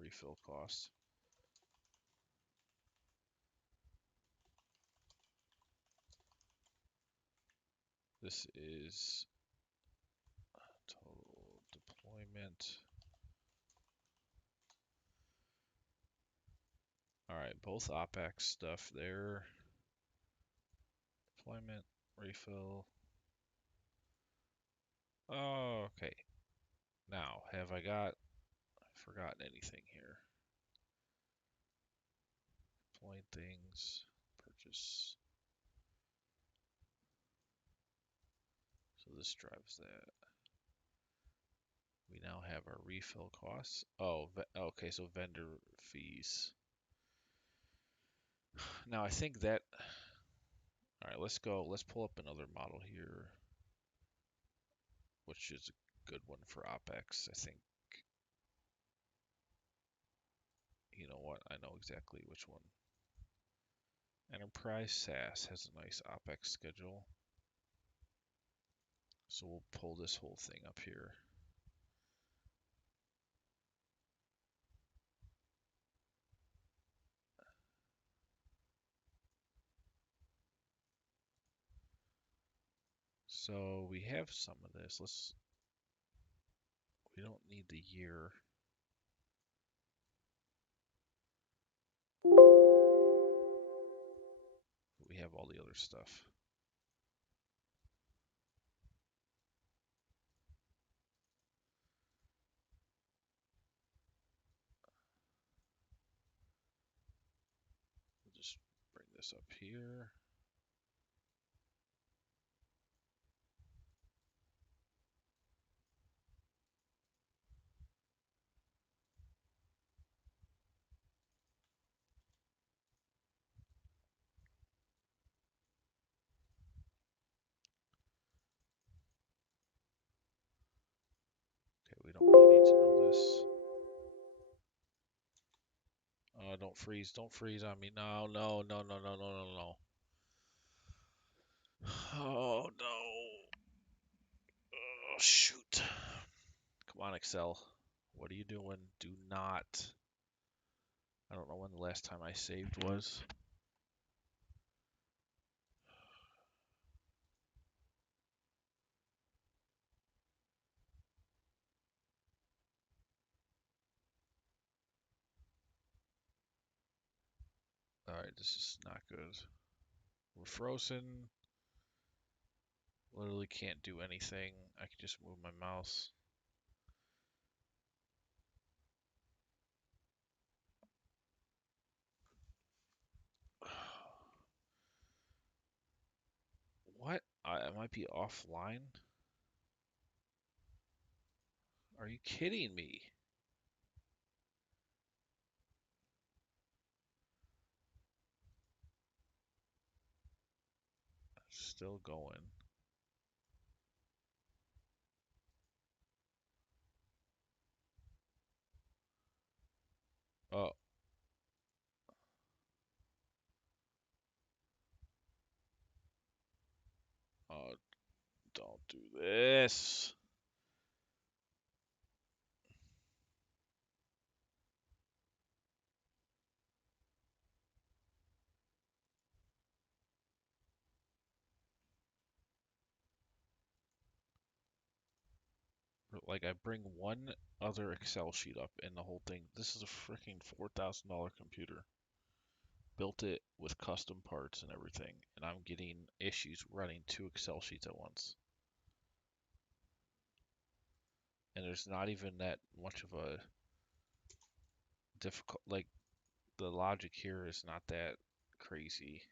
refill cost. This is total deployment. All right, both OpEx stuff there. deployment, refill. Oh, okay. Now, have I forgotten anything here? Deploying things, purchase. So this drives that. We now have our refill costs. Oh, okay, so vendor fees. Now I think that, all right, let's go. Let's pull up another model here, which is a good one for OpEx. I think, you know what? I know exactly which one. Enterprise SaaS has a nice OpEx schedule. So we'll pull this whole thing up here. So we have some of this. We don't need the year. But we have all the other stuff. We'll just bring this up here. Okay, we don't really need to know this. Don't freeze. Don't freeze on me. No, no, no, no, no, no, no, no. Oh, no. Oh, shoot. Come on, Excel. What are you doing? Do not. I don't know when the last time I saved was. Alright, this is not good. We're frozen. Literally can't do anything. I can just move my mouse. What? I might be offline? Are you kidding me? Still going. Oh, oh, don't do this. Like, I bring one other Excel sheet up and the whole thing. This is a freaking $4,000 computer. Built it with custom parts and everything, and I'm getting issues running two Excel sheets at once. And there's not even that much of a difficult, like, the logic here is not that crazy.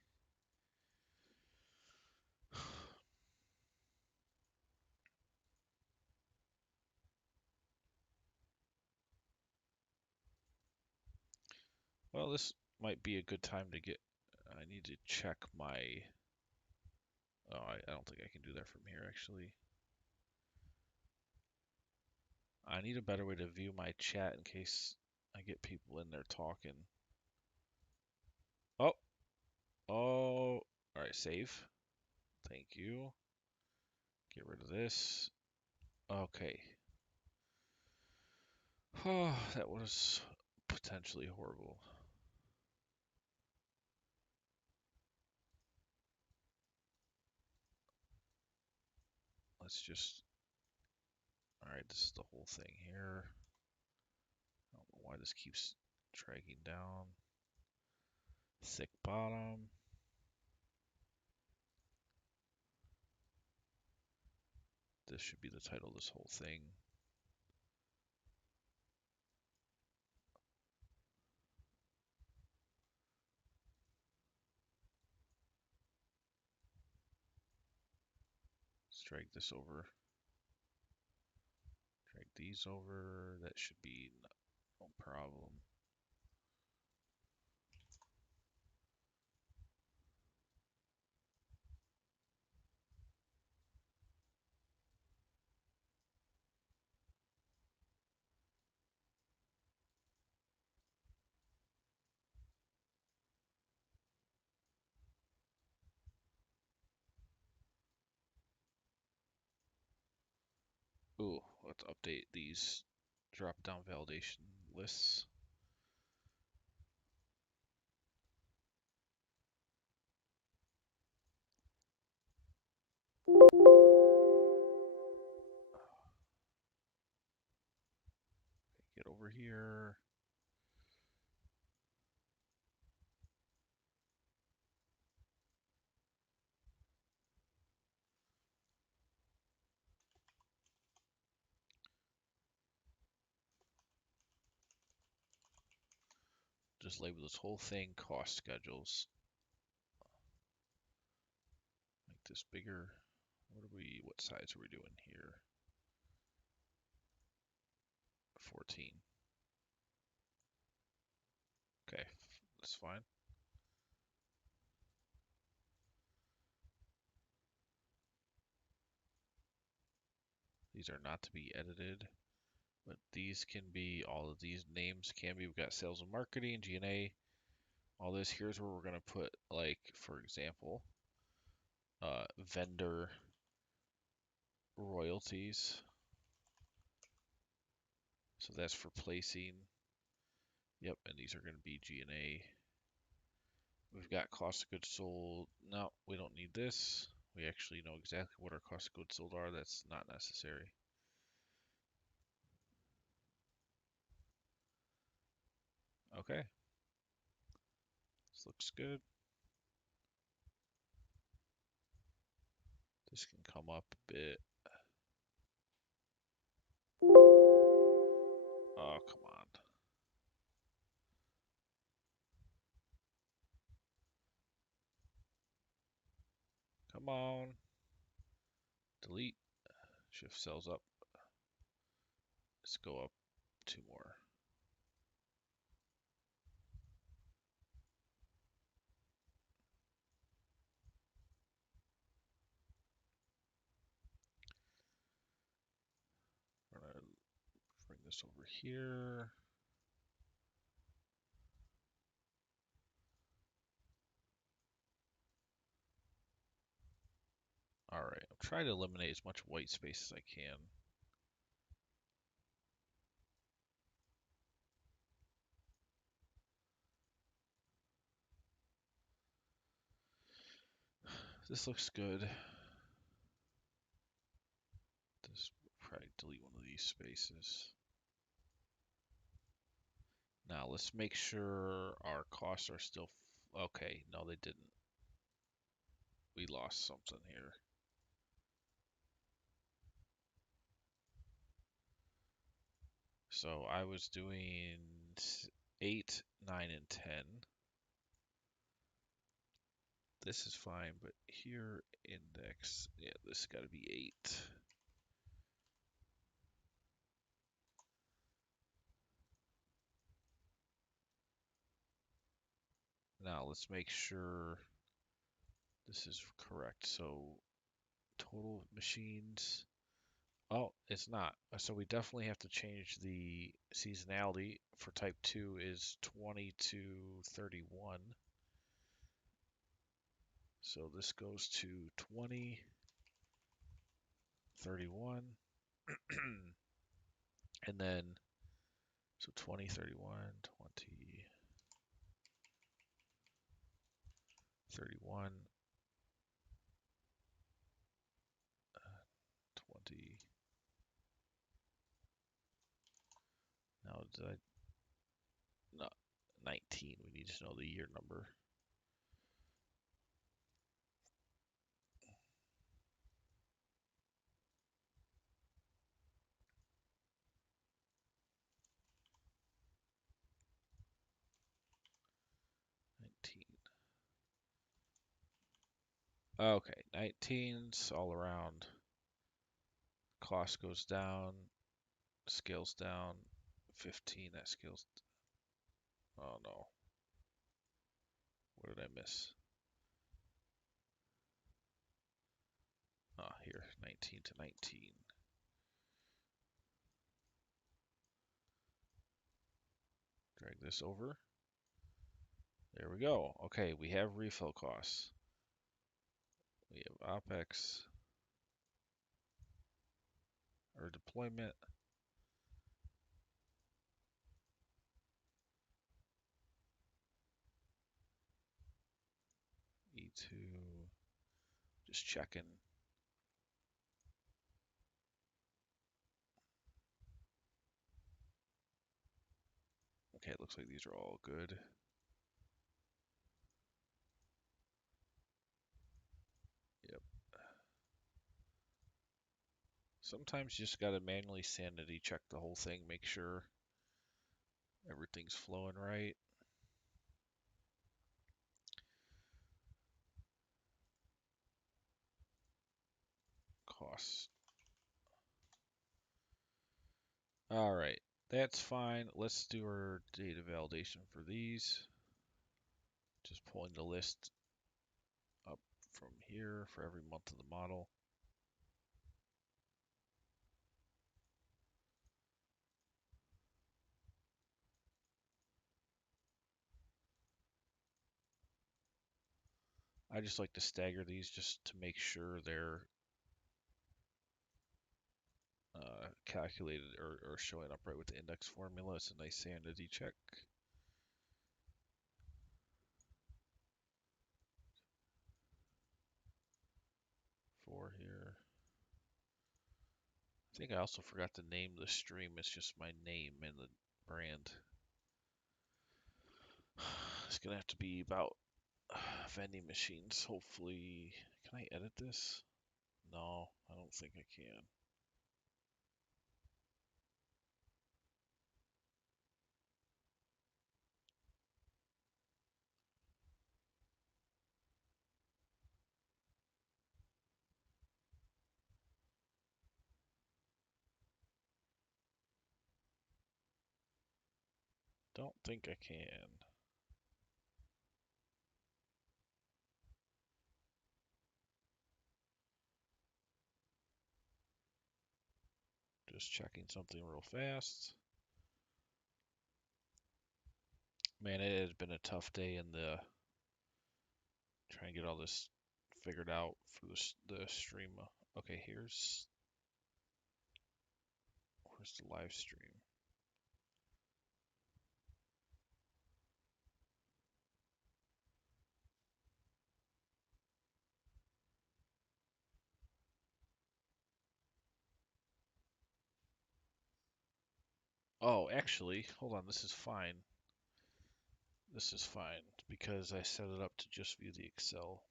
Well, this might be a good time to get. I need to check my. Oh, I don't think I can do that from here, actually. I need a better way to view my chat in case I get people in there talking. Oh, oh. All right, save. Thank you. Get rid of this. Okay. Oh, that was potentially horrible. Let's just. All right, this is the whole thing here. I don't know why this keeps dragging down. Thick bottom. This should be the title of this whole thing. Let's drag this over. Drag these over. That should be no problem. Ooh, let's update these drop-down validation lists. Get over here. Just label this whole thing cost schedules. Make this bigger. What size are we doing here? 14. Okay, that's fine. These are not to be edited, but these can be, all of these names can be, we've got sales and marketing, G&A, all this. Here's where we're going to put, like, for example, vendor royalties. So that's for placing. Yep, and these are going to be G&A. We've got cost of goods sold. No, we don't need this. We actually know exactly what our cost of goods sold are. That's not necessary. Okay, this looks good. This can come up a bit. Oh, come on. Come on. Delete. Shift cells up. Let's go up 2 more. We're gonna bring this over here. All right, I'm trying to eliminate as much white space as I can. This looks good. This probably delete one of these spaces. Now let's make sure our costs are still okay. No, they didn't. We lost something here. So I was doing 8, 9, and 10. This is fine, but here index, yeah, this has got to be 8. Now let's make sure this is correct. So total machines. Oh, it's not. So we definitely have to change the seasonality for type 2 is 20 to 31. So this goes to 20, 31, and then so 20, 31, 20, 31, 20. Now did I? No, 19. We need to know the year number. Okay, 19's all around. Cost goes down, scales down. 15, that scales. Oh no, what did I miss? Ah, here, 19 to 19. Drag this over. There we go. Okay, we have refill costs. We have OPEX or deployment. E2, just checking. Okay, it looks like these are all good. Yep. Sometimes you just gotta manually sanity check the whole thing, make sure everything's flowing right. Costs. All right, that's fine. Let's do our data validation for these. Just pulling the list up from here for every month of the model. I just like to stagger these just to make sure they're calculated or showing up right with the index formula. It's a nice sanity check. For here. I think I also forgot to name the stream. It's just my name and the brand. It's gonna have to be about vending machines. Hopefully, can I edit this? No, I don't think I can. Don't think I can. Just checking something real fast. Man, it has been a tough day in the trying to get all this figured out for the stream. Okay, where's the live stream? Oh, actually, hold on. This is fine. This is fine because I set it up to just view the Excel.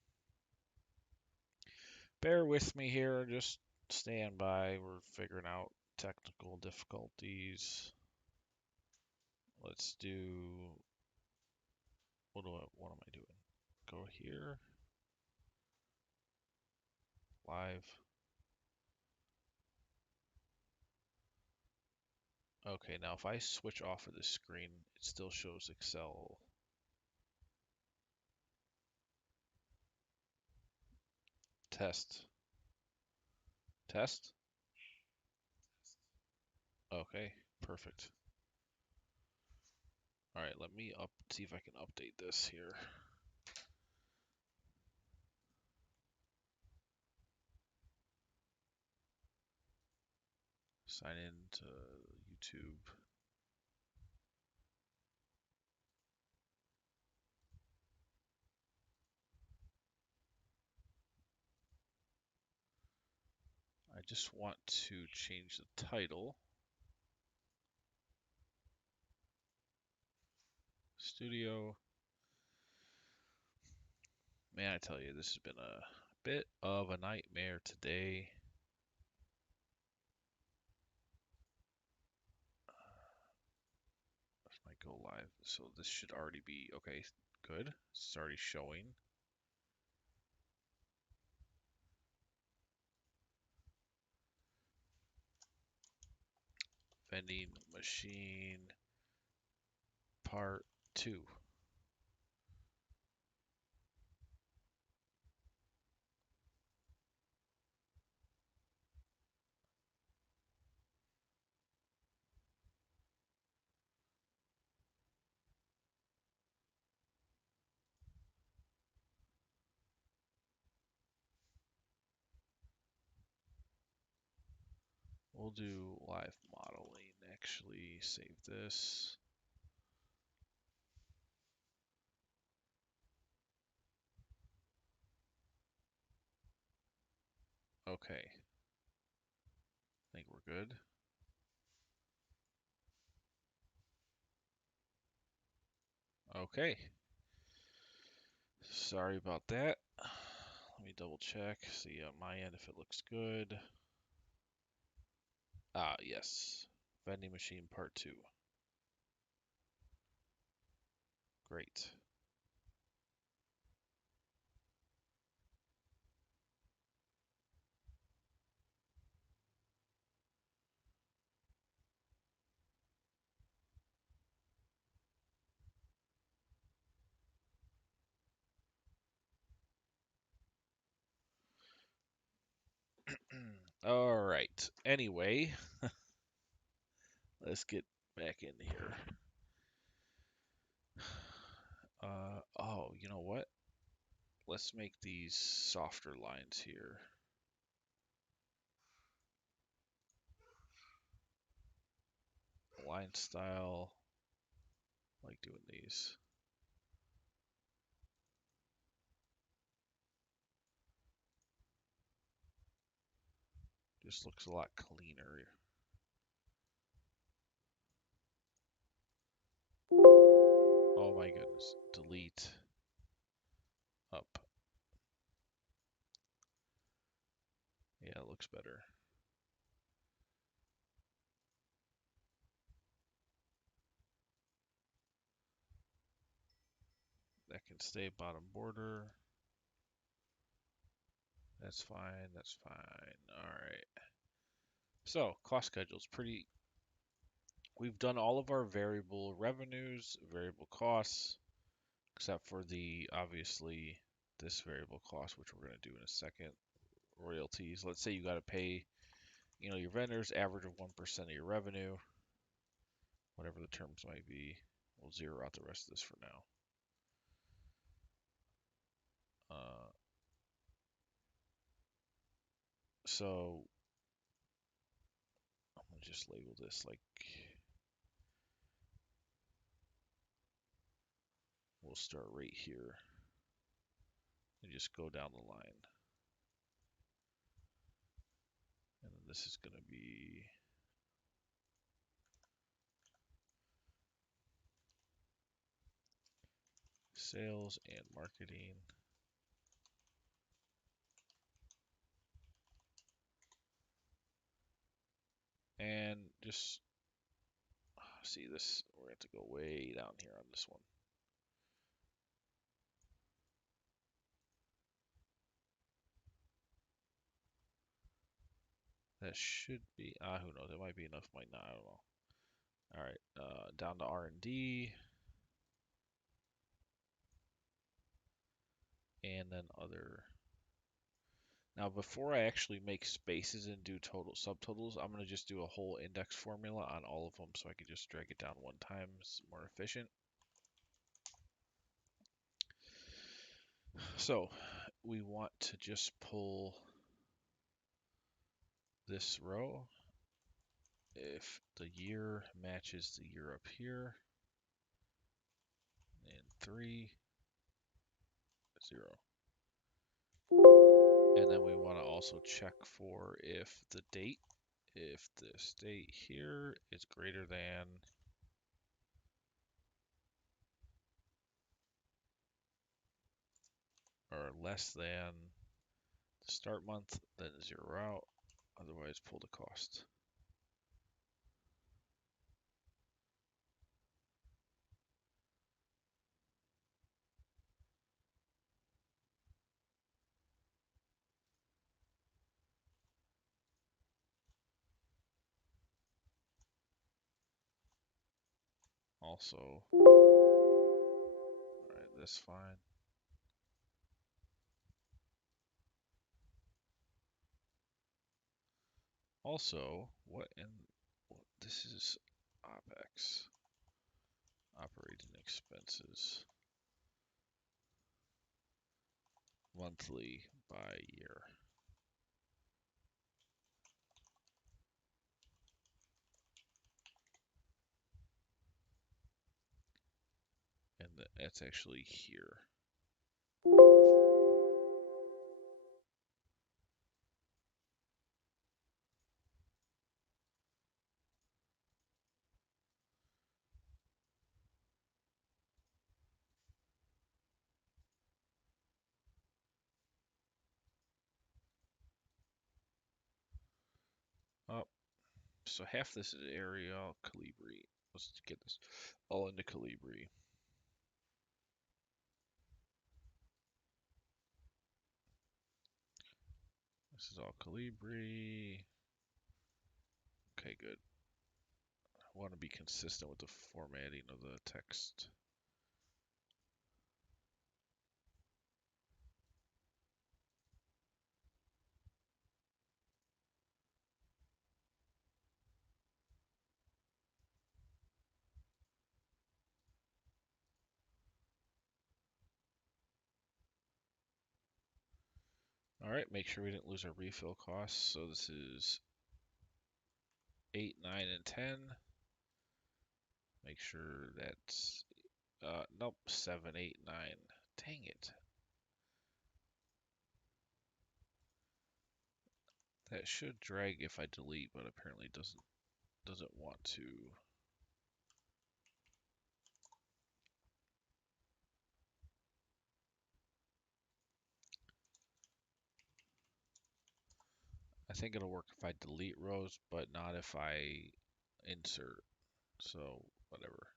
Bear with me here. Just stand by. We're figuring out technical difficulties. Let's do. What am I doing? Go here. Live. Okay, now if I switch off of this screen, it still shows Excel. Test. Test? Okay, perfect. All right, let me see if I can update this here. Sign in to YouTube. I just want to change the title. Studio. Man, I tell you, this has been a bit of a nightmare today. This might go live, so this should already be okay. Good. It's already showing. vending machine part 2. We'll do live modeling. Actually, save this. Okay, I think we're good. Okay, sorry about that. Let me double check, see on my end if it looks good. Ah, yes. Vending machine part 2. Great. All right. Anyway, let's get back in here. Oh, you know what? Let's make these softer lines here. Line style, like doing these. Just looks a lot cleaner. Oh my goodness. Delete. Up. Yeah, it looks better. That can stay bottom border. That's fine. That's fine. All right. So, cost schedule is pretty. We've done all of our variable revenues, variable costs, except for the obviously this variable cost, which we're going to do in a second. Royalties. Let's say you got to pay, your vendors average of 1% of your revenue, whatever the terms might be. We'll zero out the rest of this for now. So I'm gonna just label this like we'll start right here and just go down the line. And then this is gonna be sales and marketing. And just see this, we're going to go way down here on this one. That should be, who knows, it might be enough, might not, I don't know. All right, down to R&D. And then other. Now, before I actually make spaces and do total subtotals, I'm going to just do a whole index formula on all of them so I can just drag it down one time. It's more efficient. So we want to just pull this row. If the year matches the year up here, and 3, 0. And then we want to also check for if this date here is greater than or less than the start month, then 0 out. Otherwise, pull the cost. also, alright, that's fine. Also, this is OPEX, operating expenses, monthly by year. And that's actually here. Oh, so half this is area Calibri. Let's get this all into Calibri. This is all Calibri. Okay, good. I want to be consistent with the formatting of the text. All right, make sure we didn't lose our refill costs. So this is 8, 9, and 10. Make sure that's, nope, 7, 8, 9. Dang it. That should drag if I delete, but apparently doesn't want to. I think it'll work if I delete rows, but not if I insert. So whatever.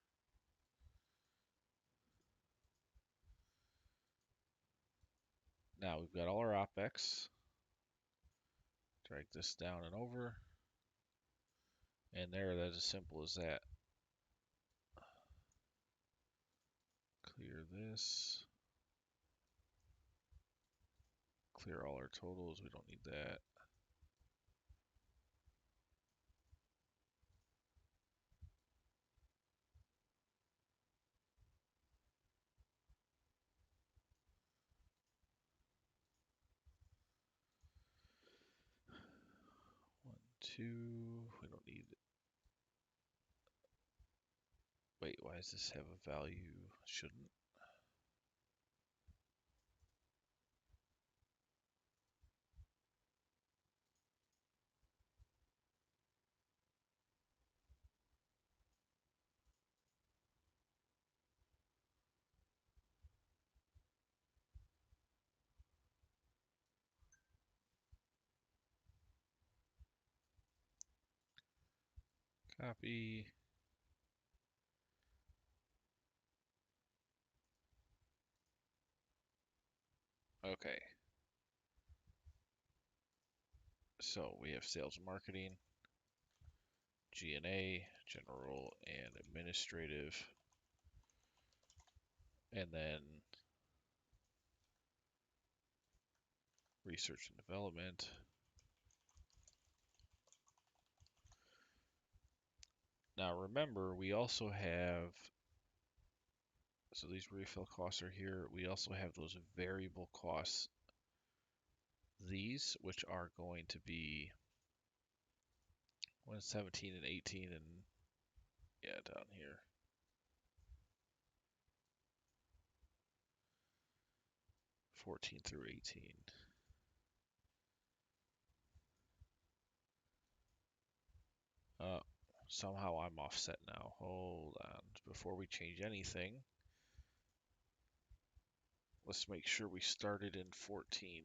Now we've got all our OPEX. Drag this down and over. And there, that's as simple as that. Clear this. Clear all our totals. We don't need that. One, two. We don't need. Wait, why does this have a value? Shouldn't. Copy. Okay. So we have sales and marketing, G&A, general and administrative, and then research and development. Now remember, we also have, so these refill costs are here. We also have those variable costs. These, which are going to be 117 and 18 and yeah, down here. '14 through 18. Somehow I'm offset now. Hold on. Before we change anything, let's make sure we started in 14.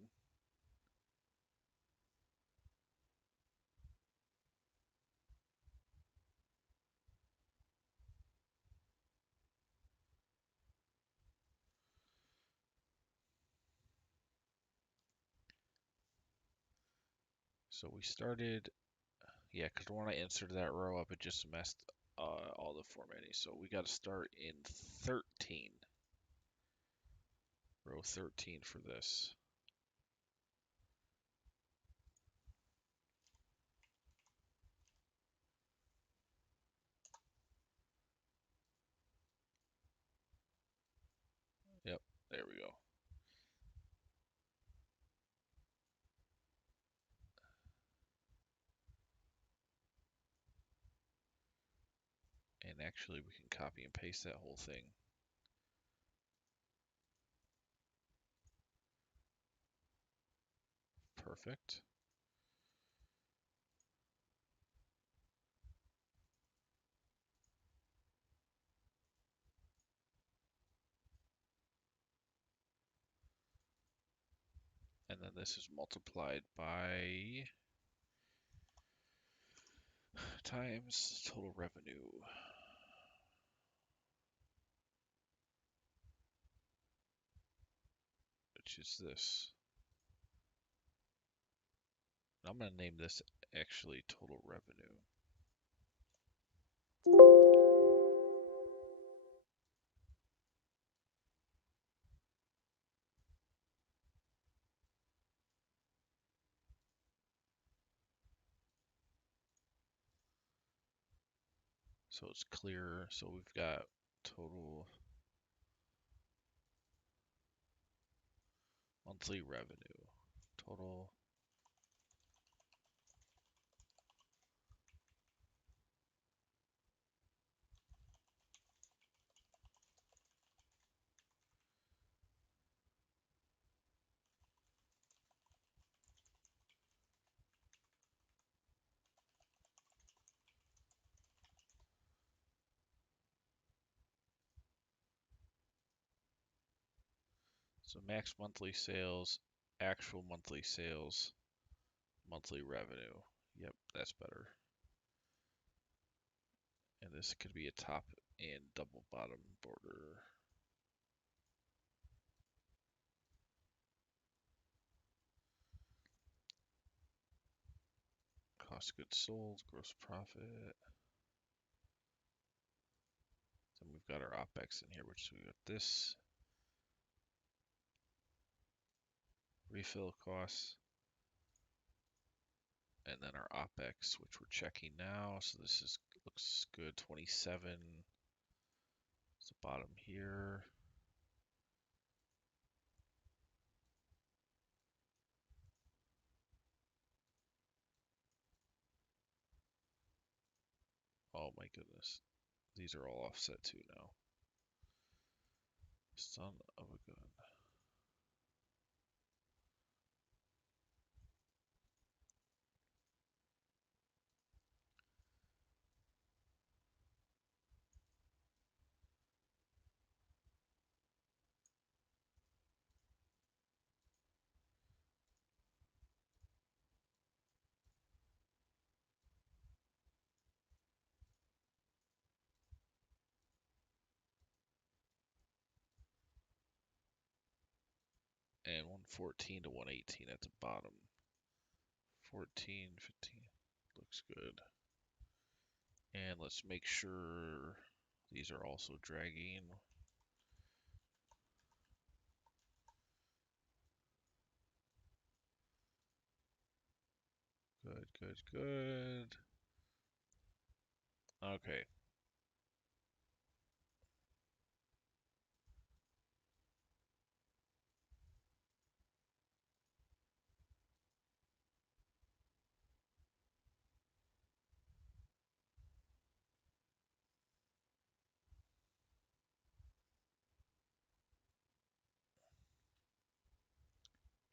So we started, yeah, because when I inserted that row up, it just messed all the formatting. So we got to start in 13, row 13 for this. Yep, there we go. And actually, we can copy and paste that whole thing. Perfect. And then this is multiplied by times total revenue, which is this. I'm going to name this actually total revenue. So it's clear. So we've got total monthly revenue, total. So max monthly sales, actual monthly sales, monthly revenue. Yep, that's better. And this could be a top and double bottom border. Cost of goods sold, gross profit. Then we've got our OPEX in here, which we got this. Refill costs. And then our OPEX, which we're checking now. So this is looks good. 27. It's the bottom here. Oh my goodness. These are all offset too now. Son of a gun. And 114 to 118 at the bottom. 14, 15. Looks good. And let's make sure these are also dragging. Good, good, good. Okay.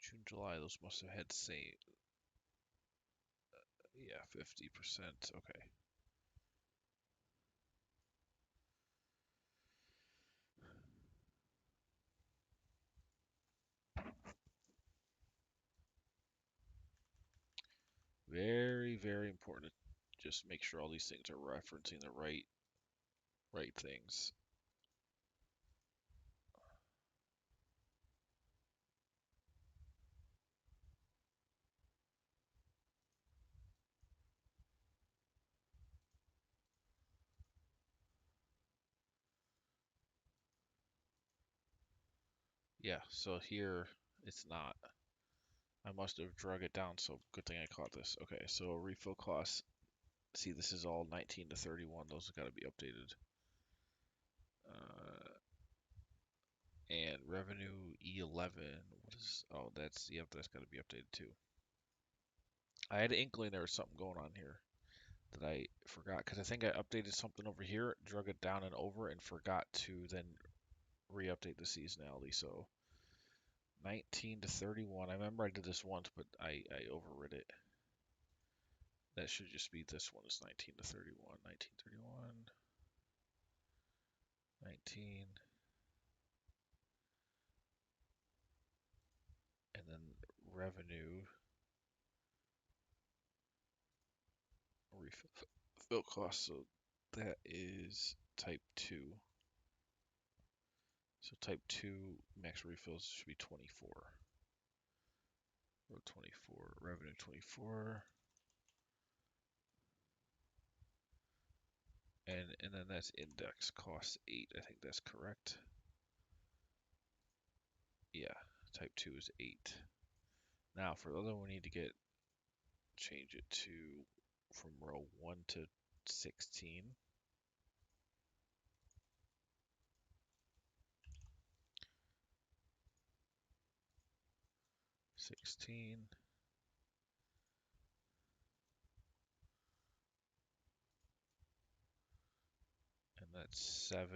June, July, those must have had same. Yeah, 50%. Okay. Very, very important to just make sure all these things are referencing the right things. Yeah, so here it's not. I must have drug it down, so good thing I caught this. Okay, so refill costs. See, this is all 19 to 31. Those have got to be updated. Uh, and revenue E11. What is? Oh, that's yep. That's got to be updated too. I had an inkling there was something going on here that I forgot because I think I updated something over here, drug it down and over, and forgot to then re-update the seasonality. So 19 to 31. I remember I did this once, but I overrid it. That should just be this one is 19 to 31. 1931. 19. And then revenue refill cost. So that is type 2. So type 2 max refills should be 24. Row 24. Revenue 24. And then that's index cost 8. I think that's correct. Yeah, type 2 is 8. Now for the other one, we need to change it to from row 1 to 16. 16. And that's 7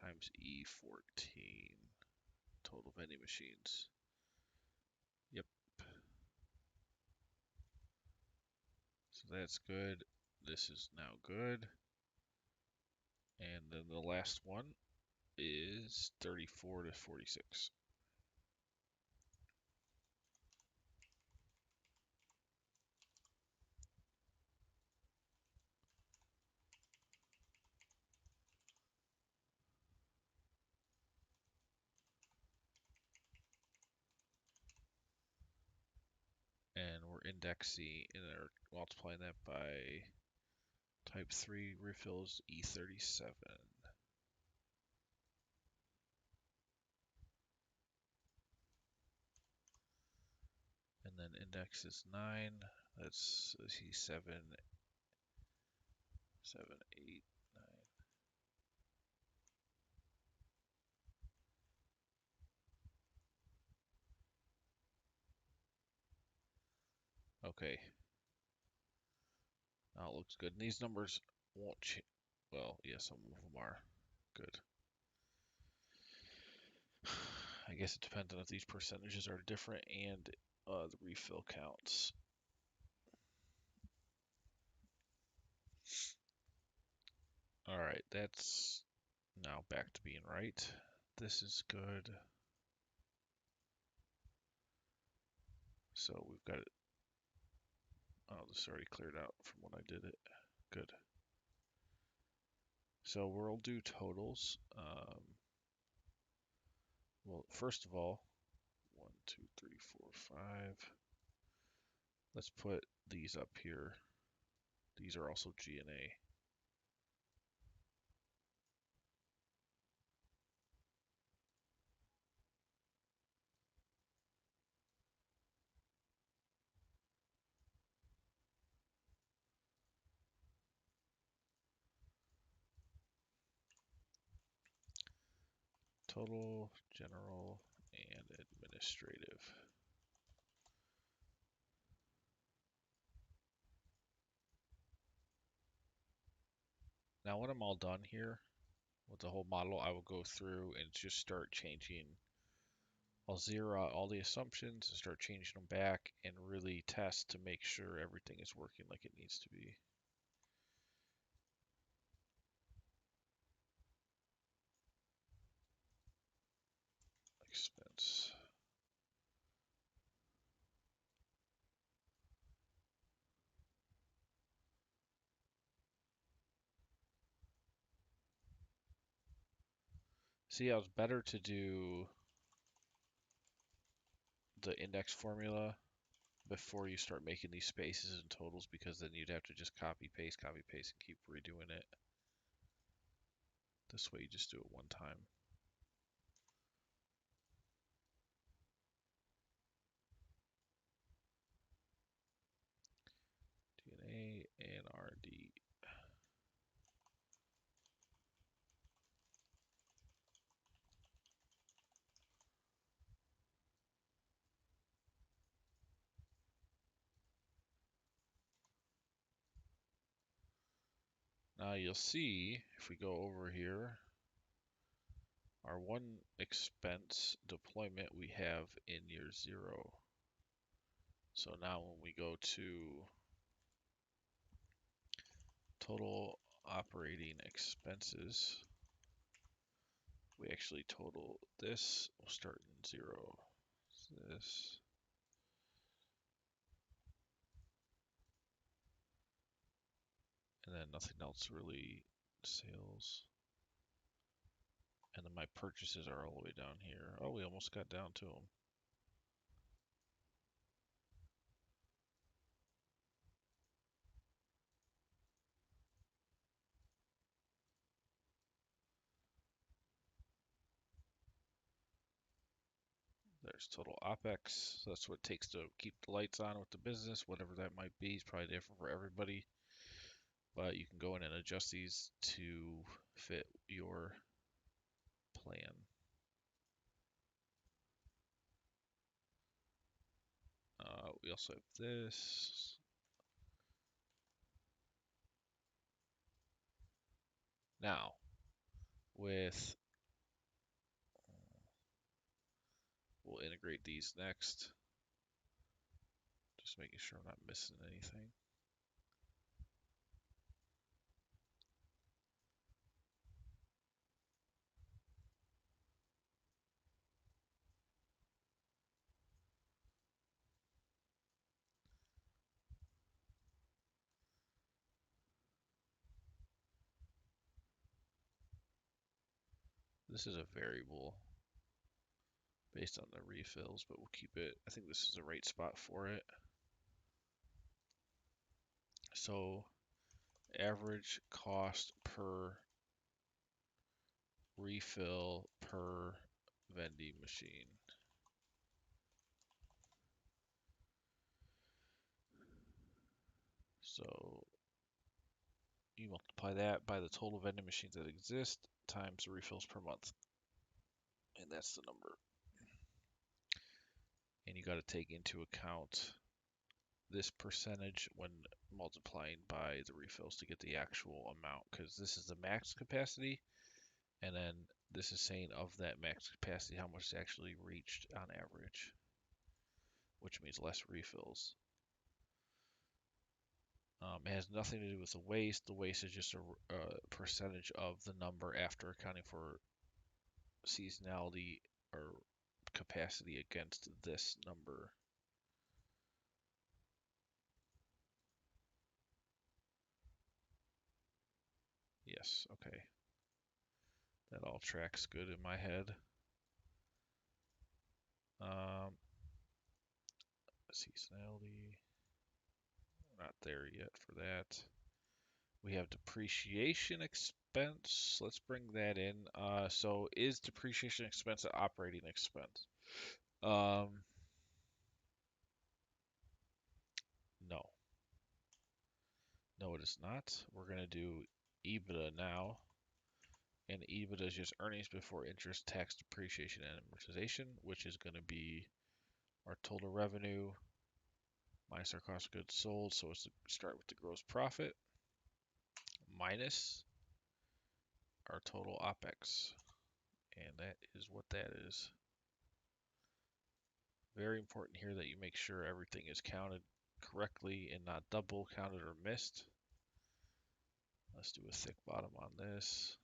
times E14. Total vending machines. Yep. So that's good. This is now good. And then the last one is 34 to 46. And we're indexing and are multiplying that by type 3 refills E37. And then index is 9. That's C7, 7, 8, 9. Okay. Now it looks good. And these numbers won't change. Well, yeah, some of them are good. I guess it depends on if these percentages are different and the refill counts. All right, that's now back to being right. This is good. So we've got it. Oh, this already cleared out from when I did it. Good. So we'll do totals. Well, first of all, 1, 2, 3, 4, 5. Let's put these up here. These are also G&A. Total, general, and administrative. Now when I'm all done here with the whole model, I will go through and just start changing. I'll zero out all the assumptions and start changing them back and really test to make sure everything is working like it needs to be. Expense. See, it was better to do the index formula before you start making these spaces and totals because then you'd have to just copy, paste, and keep redoing it. This way you just do it one time. the Now you'll see if we go over here, our one expense deployment we have in year 0. So now when we go to total operating expenses, we actually total this. We'll start in 0. This. And then nothing else really. Sales. And then my purchases are all the way down here. Oh, we almost got down to them. There's total OPEX. So that's what it takes to keep the lights on with the business, whatever that might be. It's probably different for everybody. But you can go in and adjust these to fit your plan. We also have this. Now, with we'll integrate these next. Just making sure I'm not missing anything. This is a variable based on the refills, but we'll keep it. I think this is the right spot for it. So average cost per refill per vending machine. So you multiply that by the total vending machines that exist times the refills per month. And that's the number. And you got to take into account this percentage when multiplying by the refills to get the actual amount, because this is the max capacity, and then this is saying of that max capacity how much is actually reached on average, which means less refills. It has nothing to do with the waste. The waste is just a percentage of the number after accounting for seasonality or capacity against this number. Yes, okay. That all tracks good in my head. Seasonality. Not there yet for that. We have depreciation expense. Let's bring that in. So is depreciation expense an operating expense? No. No, it is not. We're going to do EBITDA now. And EBITDA is just earnings before interest, tax, depreciation, and amortization, which is going to be our total revenue minus our cost of goods sold. So it's to start with the gross profit minus our total OPEX. And that is what that is. Very important here that you make sure everything is counted correctly and not double counted or missed. Let's do a thick bottom on this.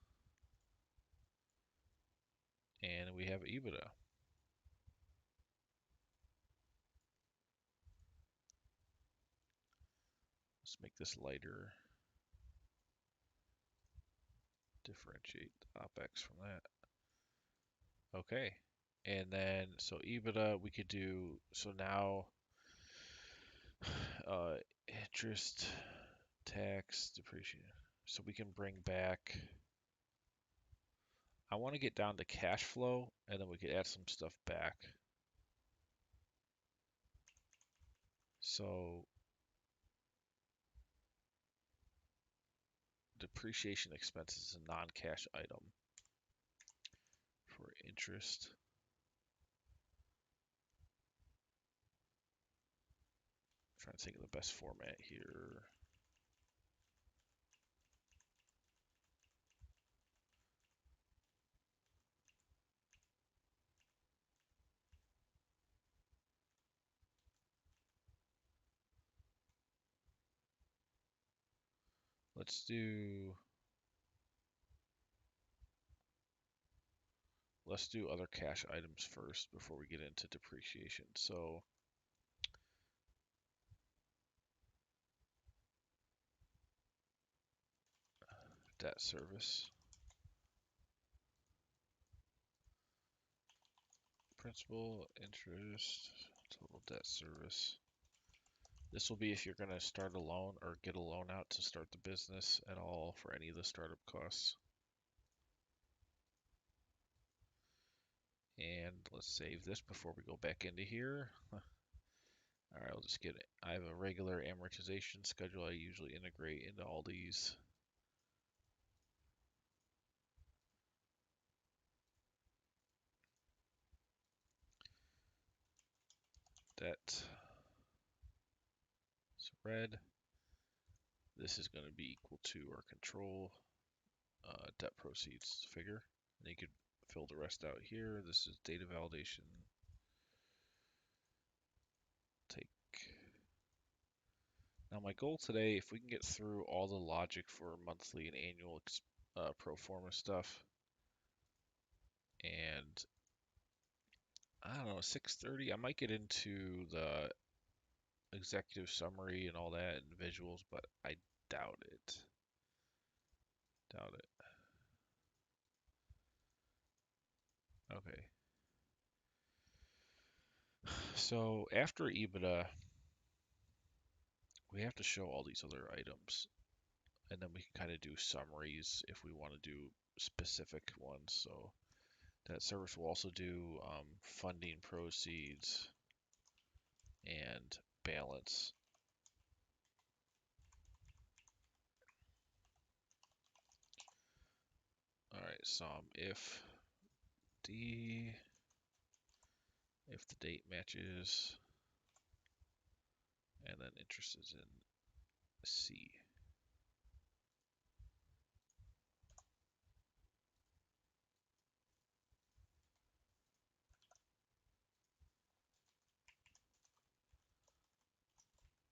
And we have EBITDA. Let's make this lighter. Differentiate the OPEX from that. Okay. And then, so EBITDA, we could do, so now, interest, tax, depreciation. So we can bring back, I want to get down to cash flow, and then we could add some stuff back. So depreciation expense is a non-cash item for interest. I'm trying to think of the best format here. Let's do other cash items first before we get into depreciation. So debt service, principal, interest, total debt service. This will be if you're going to start a loan or get a loan out to start the business at all for any of the startup costs. And let's save this before we go back into here. All right, I'll just get it. I have a regular amortization schedule I usually integrate into all these. Debt. So red. This is going to be equal to our control debt proceeds figure. And you could fill the rest out here. This is data validation. Take. Now my goal today, if we can get through all the logic for monthly and annual pro forma stuff, and I don't know, 6:30, I might get into the executive summary and all that and visuals, but I doubt it. Doubt it. Okay. So after EBITDA, we have to show all these other items, and then we can kind of do summaries if we want to do specific ones. So that service will also do funding proceeds and balance. All right, sum if D, if the date matches, and then interest is in C.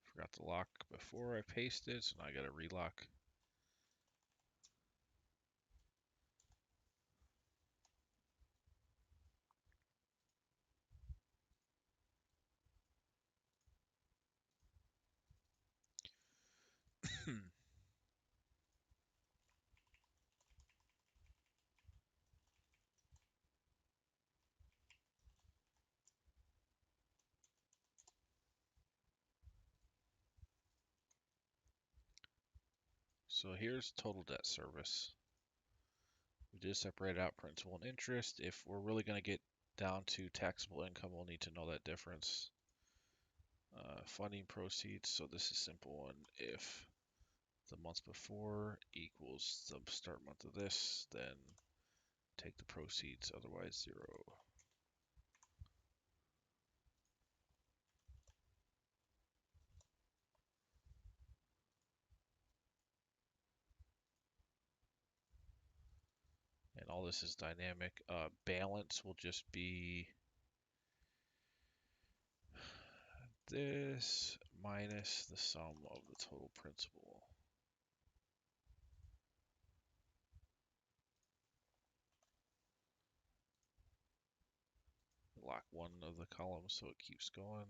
Forgot to lock before I pasted, so now I gotta relock. So here's total debt service. We did separate out principal and interest. If we're really going to get down to taxable income, we'll need to know that difference. Funding proceeds, so this is simple one. If the month before equals the start month of this, then take the proceeds, otherwise zero. And all this is dynamic. Balance will just be this minus the sum of the total principal. Lock one of the columns so it keeps going.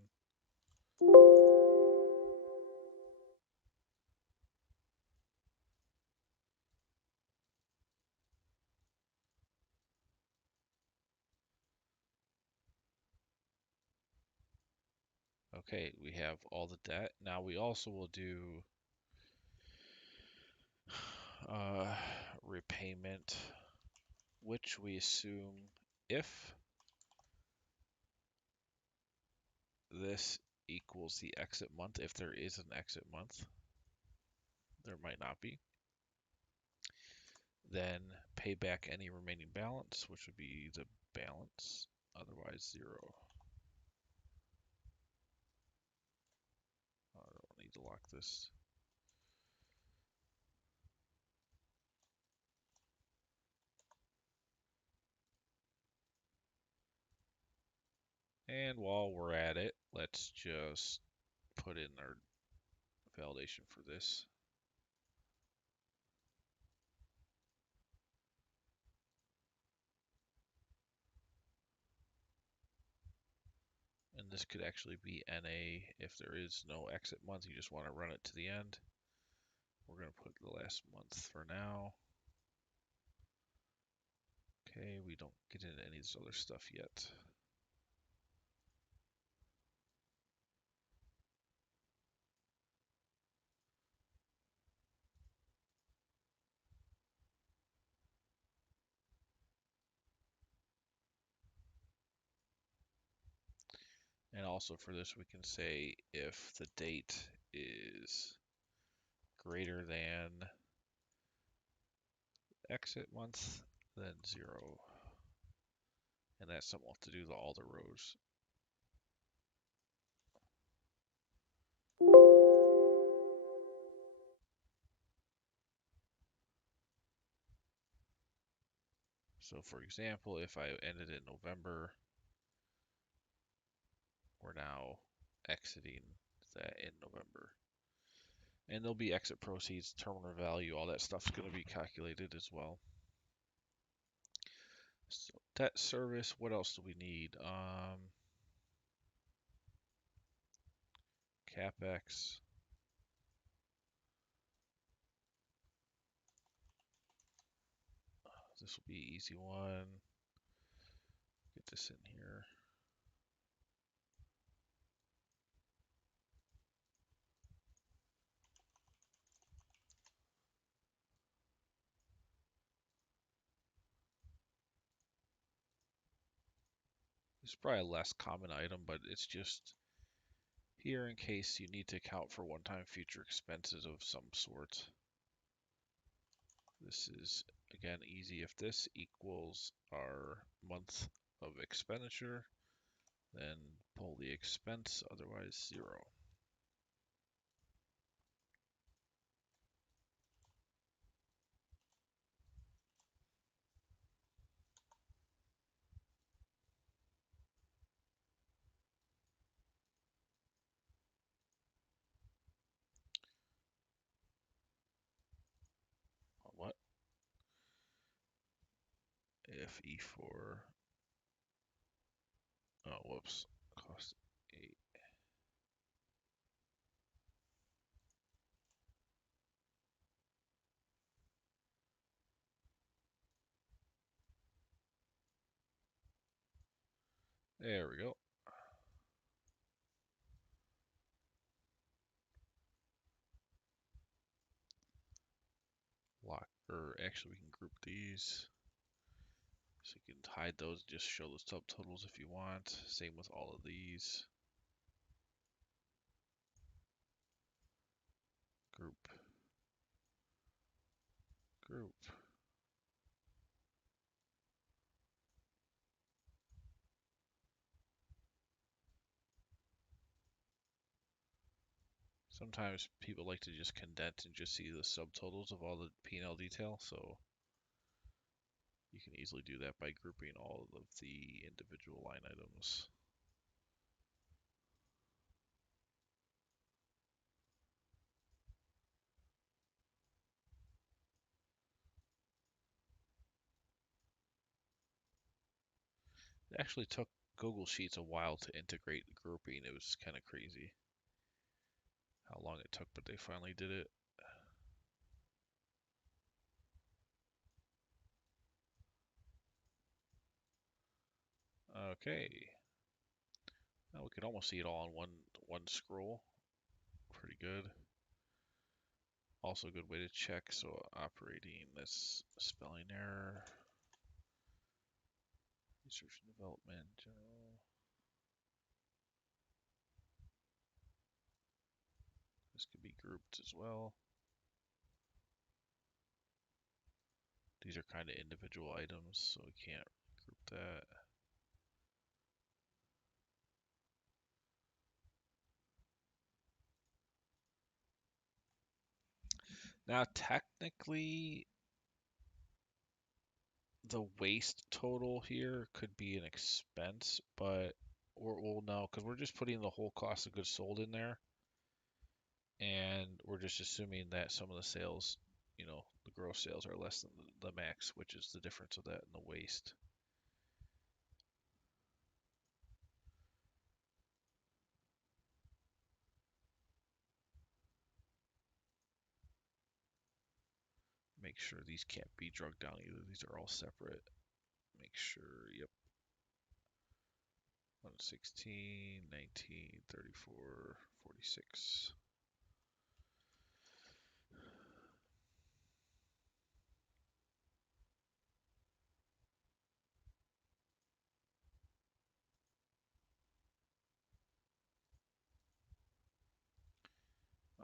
Okay, we have all the debt. Now we also will do uh, repayment, which we assume if this equals the exit month, if there is an exit month, there might not be. then pay back any remaining balance, which would be the balance, otherwise 0. I don't need to lock this. And while we're at it, let's just put in our validation for this. And this could actually be NA if there is no exit month. You just want to run it to the end. We're going to put the last month for now. Okay, we don't get into any of this other stuff yet. And also for this, we can say if the date is greater than exit month, then 0. And that's something we'll have to do to all the rows. So for example, if I ended in November, we're now exiting that in November. And there'll be exit proceeds, terminal value, all that stuff's going to be calculated as well. So debt service, what else do we need? CapEx. This will be an easy one. Get this in here. It's probably a less common item, but it's just here in case you need to account for one-time future expenses of some sort. This is, again, easy. If this equals our month of expenditure, then pull the expense, otherwise 0. What? If E4, oh, whoops, cost 8. There we go. Lock, or actually we can group these. So you can hide those, just show the subtotals if you want. Same with all of these. Group, group. Sometimes people like to just condense and just see the subtotals of all the P&L detail, so you can easily do that by grouping all of the individual line items. It actually took Google Sheets a while to integrate grouping. It was kind of crazy how long it took, but they finally did it. Okay. Now we can almost see it all in one scroll. Pretty good. Also a good way to check. So operating, this spelling error, research and development, general. This could be grouped as well. These are kind of individual items, so we can't group that. Now, technically, the waste total here could be an expense, but we'll know because we're just putting the whole cost of goods sold in there, and we're just assuming that some of the sales, the gross sales are less than the max, which is the difference of that and the waste. Make sure these can't be drug down either. These are all separate. Make sure, yep. 116, 19, 34, 46.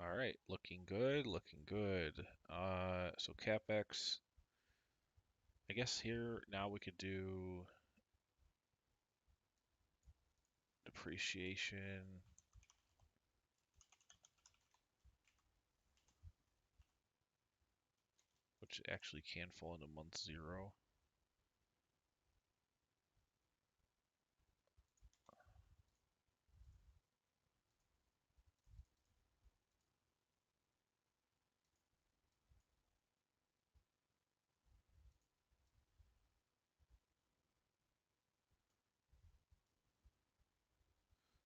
All right, looking good, looking good. So CapEx, I guess here now we could do depreciation, which actually can fall into month 0.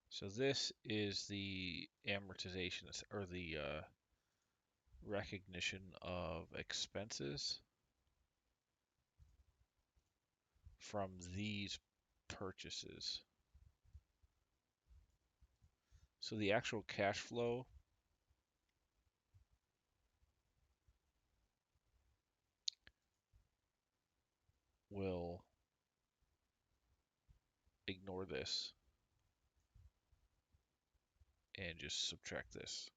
So this is the amortization or the recognition of expenses from these purchases. So the actual cash flow will ignore this and just subtract this.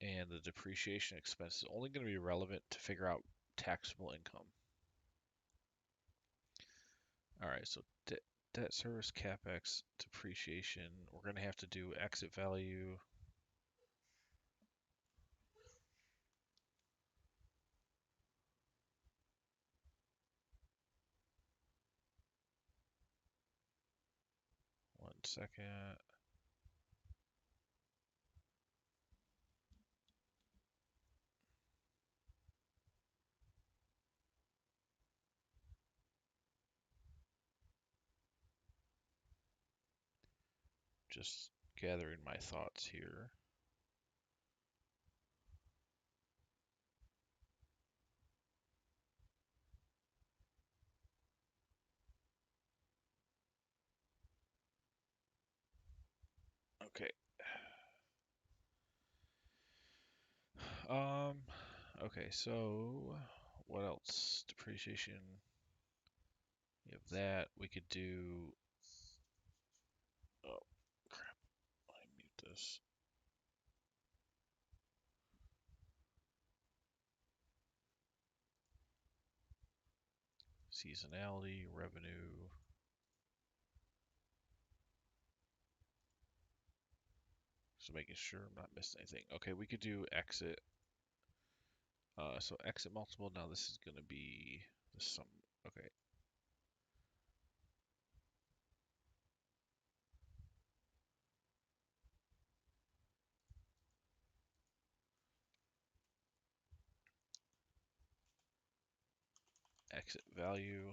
And the depreciation expense is only going to be relevant to figure out taxable income. All right, so debt service, capex, depreciation. We're going to have to do exit value. One second. Just gathering my thoughts here. Okay. Um, okay, so what else? Depreciation. We have that. We could do. Oh, crap. Let me mute this. Seasonality, revenue. Just making sure I'm not missing anything. Okay, we could do exit. So exit multiple. Now this is going to be the sum. Okay. Exit value.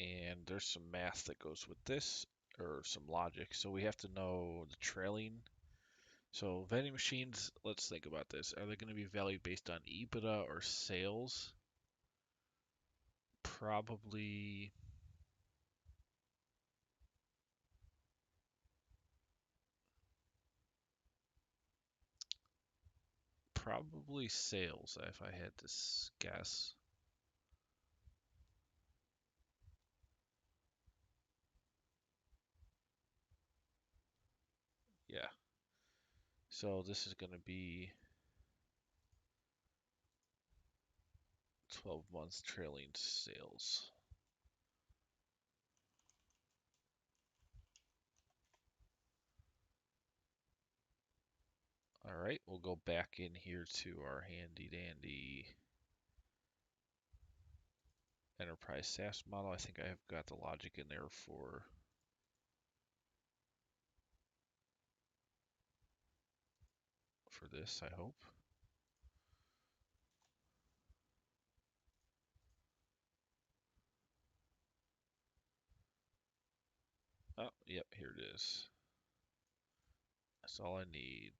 And there's some math that goes with this, or some logic. So we have to know the trailing. So vending machines, let's think about this. Are they going to be valued based on EBITDA or sales? Probably sales if I had to guess. Yeah. So this is going to be 12 months trailing sales. All right, we'll go back in here to our handy dandy enterprise SaaS model. I think I have got the logic in there for this, I hope. Oh, yep, here it is. That's all I need.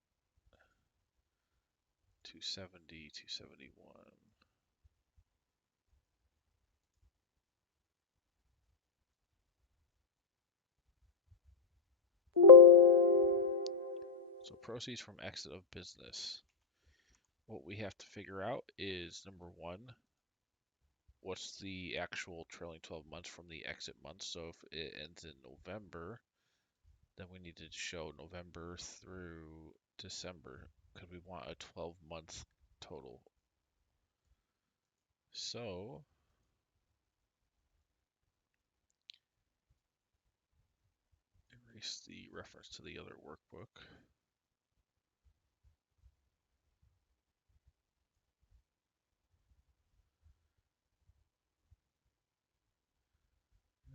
270, 271. So proceeds from exit of business. What we have to figure out is number one, what's the actual trailing 12 months from the exit month? So if it ends in November, then we need to show November through December because we want a 12-month total. So erase the reference to the other workbook.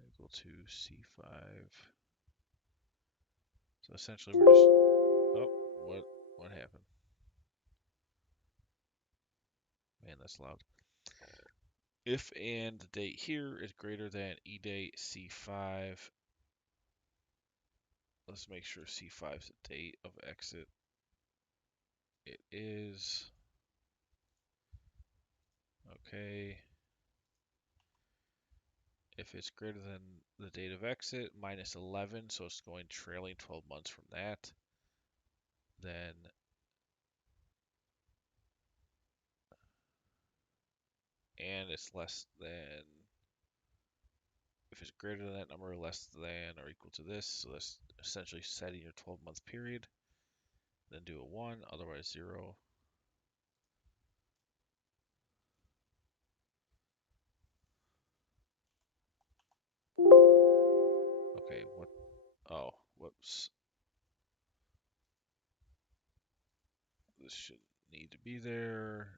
Equal to C5. So essentially we're just, oh, what happened? Man, that's loud. If and the date here is greater than E date C5, let's make sure C5 is the date of exit. It is. Okay. If it's greater than the date of exit, minus 11, so it's going trailing 12 months from that, then and it's less than, if it's greater than that number, less than or equal to this, so that's essentially setting your 12-month period, then do a 1, otherwise 0. Okay, what? Oh, whoops. This should need to be there.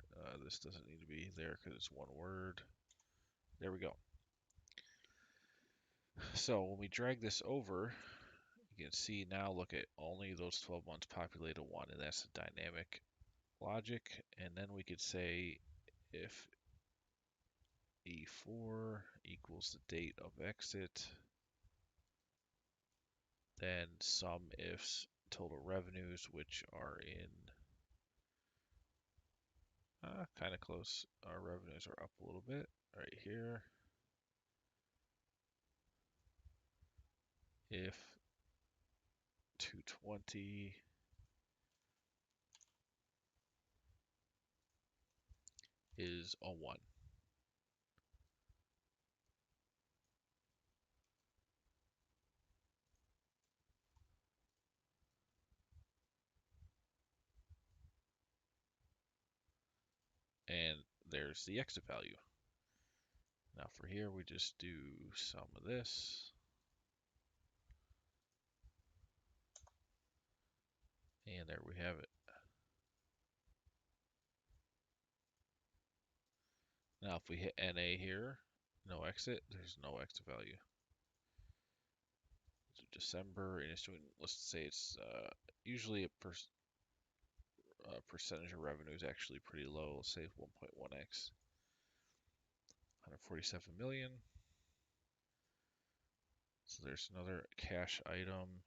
This doesn't need to be there because it's one word. There we go. So when we drag this over, you can see now, look at only those 12 months populate a 1, and that's the dynamic logic. And then we could say if E4 equals the date of exit, then sum ifs total revenues, which are in kind of close. Our revenues are up a little bit right here. If 220 is a 1. And there's the exit value. Now for here, we just do sum of this. And there we have it. Now if we hit NA here, no exit, there's no exit value. So December, and it's doing, let's say it's usually a percentage of revenue is actually pretty low. Let's say 1.1x, 147 million. So there's another cash item.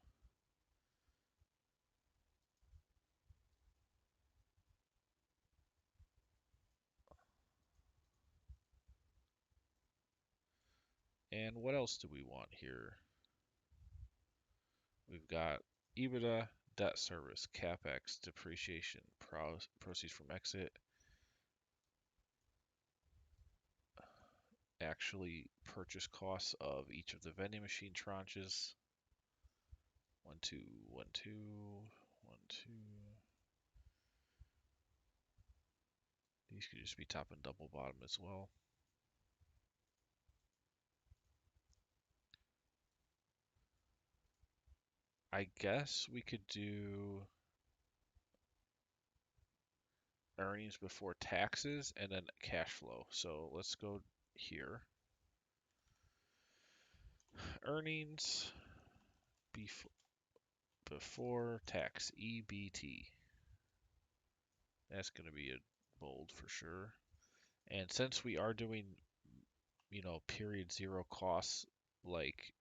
And what else do we want here? We've got EBITDA, debt service, capex, depreciation, proceeds from exit, actually purchase costs of each of the vending machine tranches. 1, 2, 1, 2, 1, 2. These could just be top and double bottom as well. I guess we could do earnings before taxes and then cash flow. So let's go here. Earnings before tax, EBT. That's going to be a bold for sure. And since we are doing, period zero costs, like,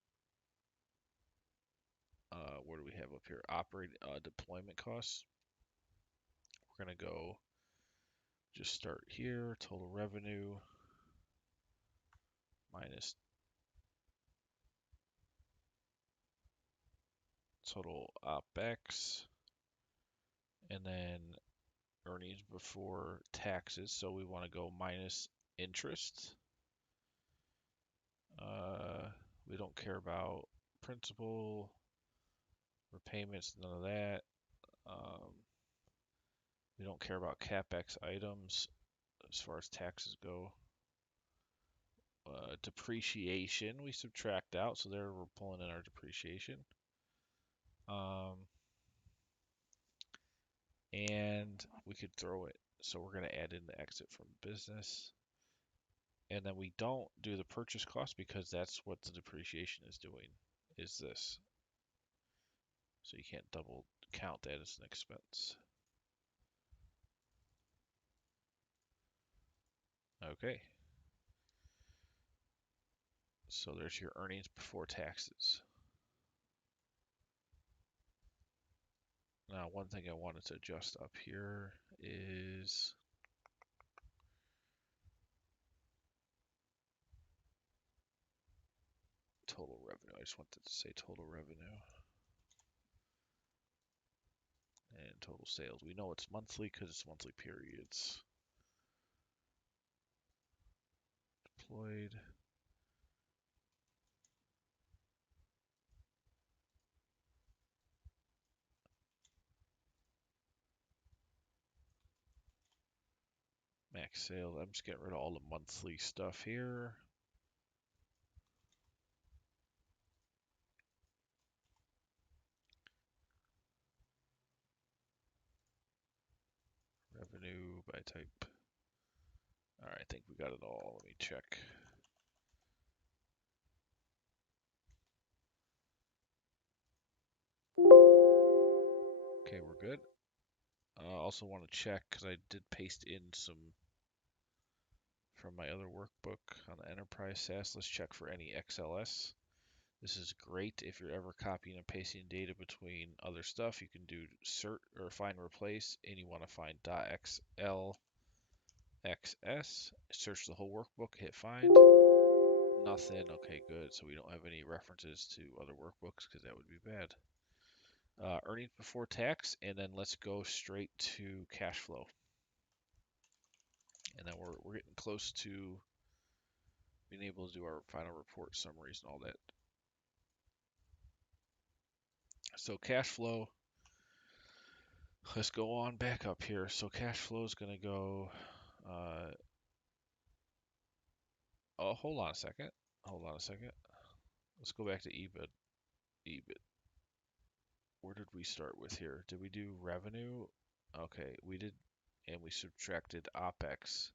what do we have up here? Operating deployment costs. We're going to go just start here, total revenue minus total OpEx, and then earnings before taxes. So we want to go minus interest. We don't care about principal, repayments, none of that. Um, we don't care about CapEx items as far as taxes go. Depreciation we subtract out, so there we're pulling in our depreciation. And we could throw it. So we're going to add in the exit from business. And then we don't do the purchase cost because that's what the depreciation is doing, is this. So you can't double count that as an expense. Okay. So there's your earnings before taxes. Now, one thing I wanted to adjust up here is total revenue. I just wanted to say total revenue and total sales. We know it's monthly because it's monthly periods. Deployed. Max sales. I'm just getting rid of all the monthly stuff here. Revenue by type. All right, I think we got it all. Let me check. Okay, we're good. I also want to check because I did paste in some from my other workbook on the enterprise SaaS. Let's check for any XLS. This is great if you're ever copying and pasting data between other stuff. You can do cert or find replace, and you want to find .xlxs. Search the whole workbook, hit find. Nothing. Okay, good. So we don't have any references to other workbooks because that would be bad. Earnings before tax, and then let's go straight to cash flow. And then we're getting close to being able to do our final report summaries and all that. So cash flow, let's go on back up here. So cash flow is going to go, oh, hold on a second. Hold on a second. Let's go back to EBIT. EBIT. Where did we start with here? Did we do revenue? Okay, we did, and we subtracted OpEx.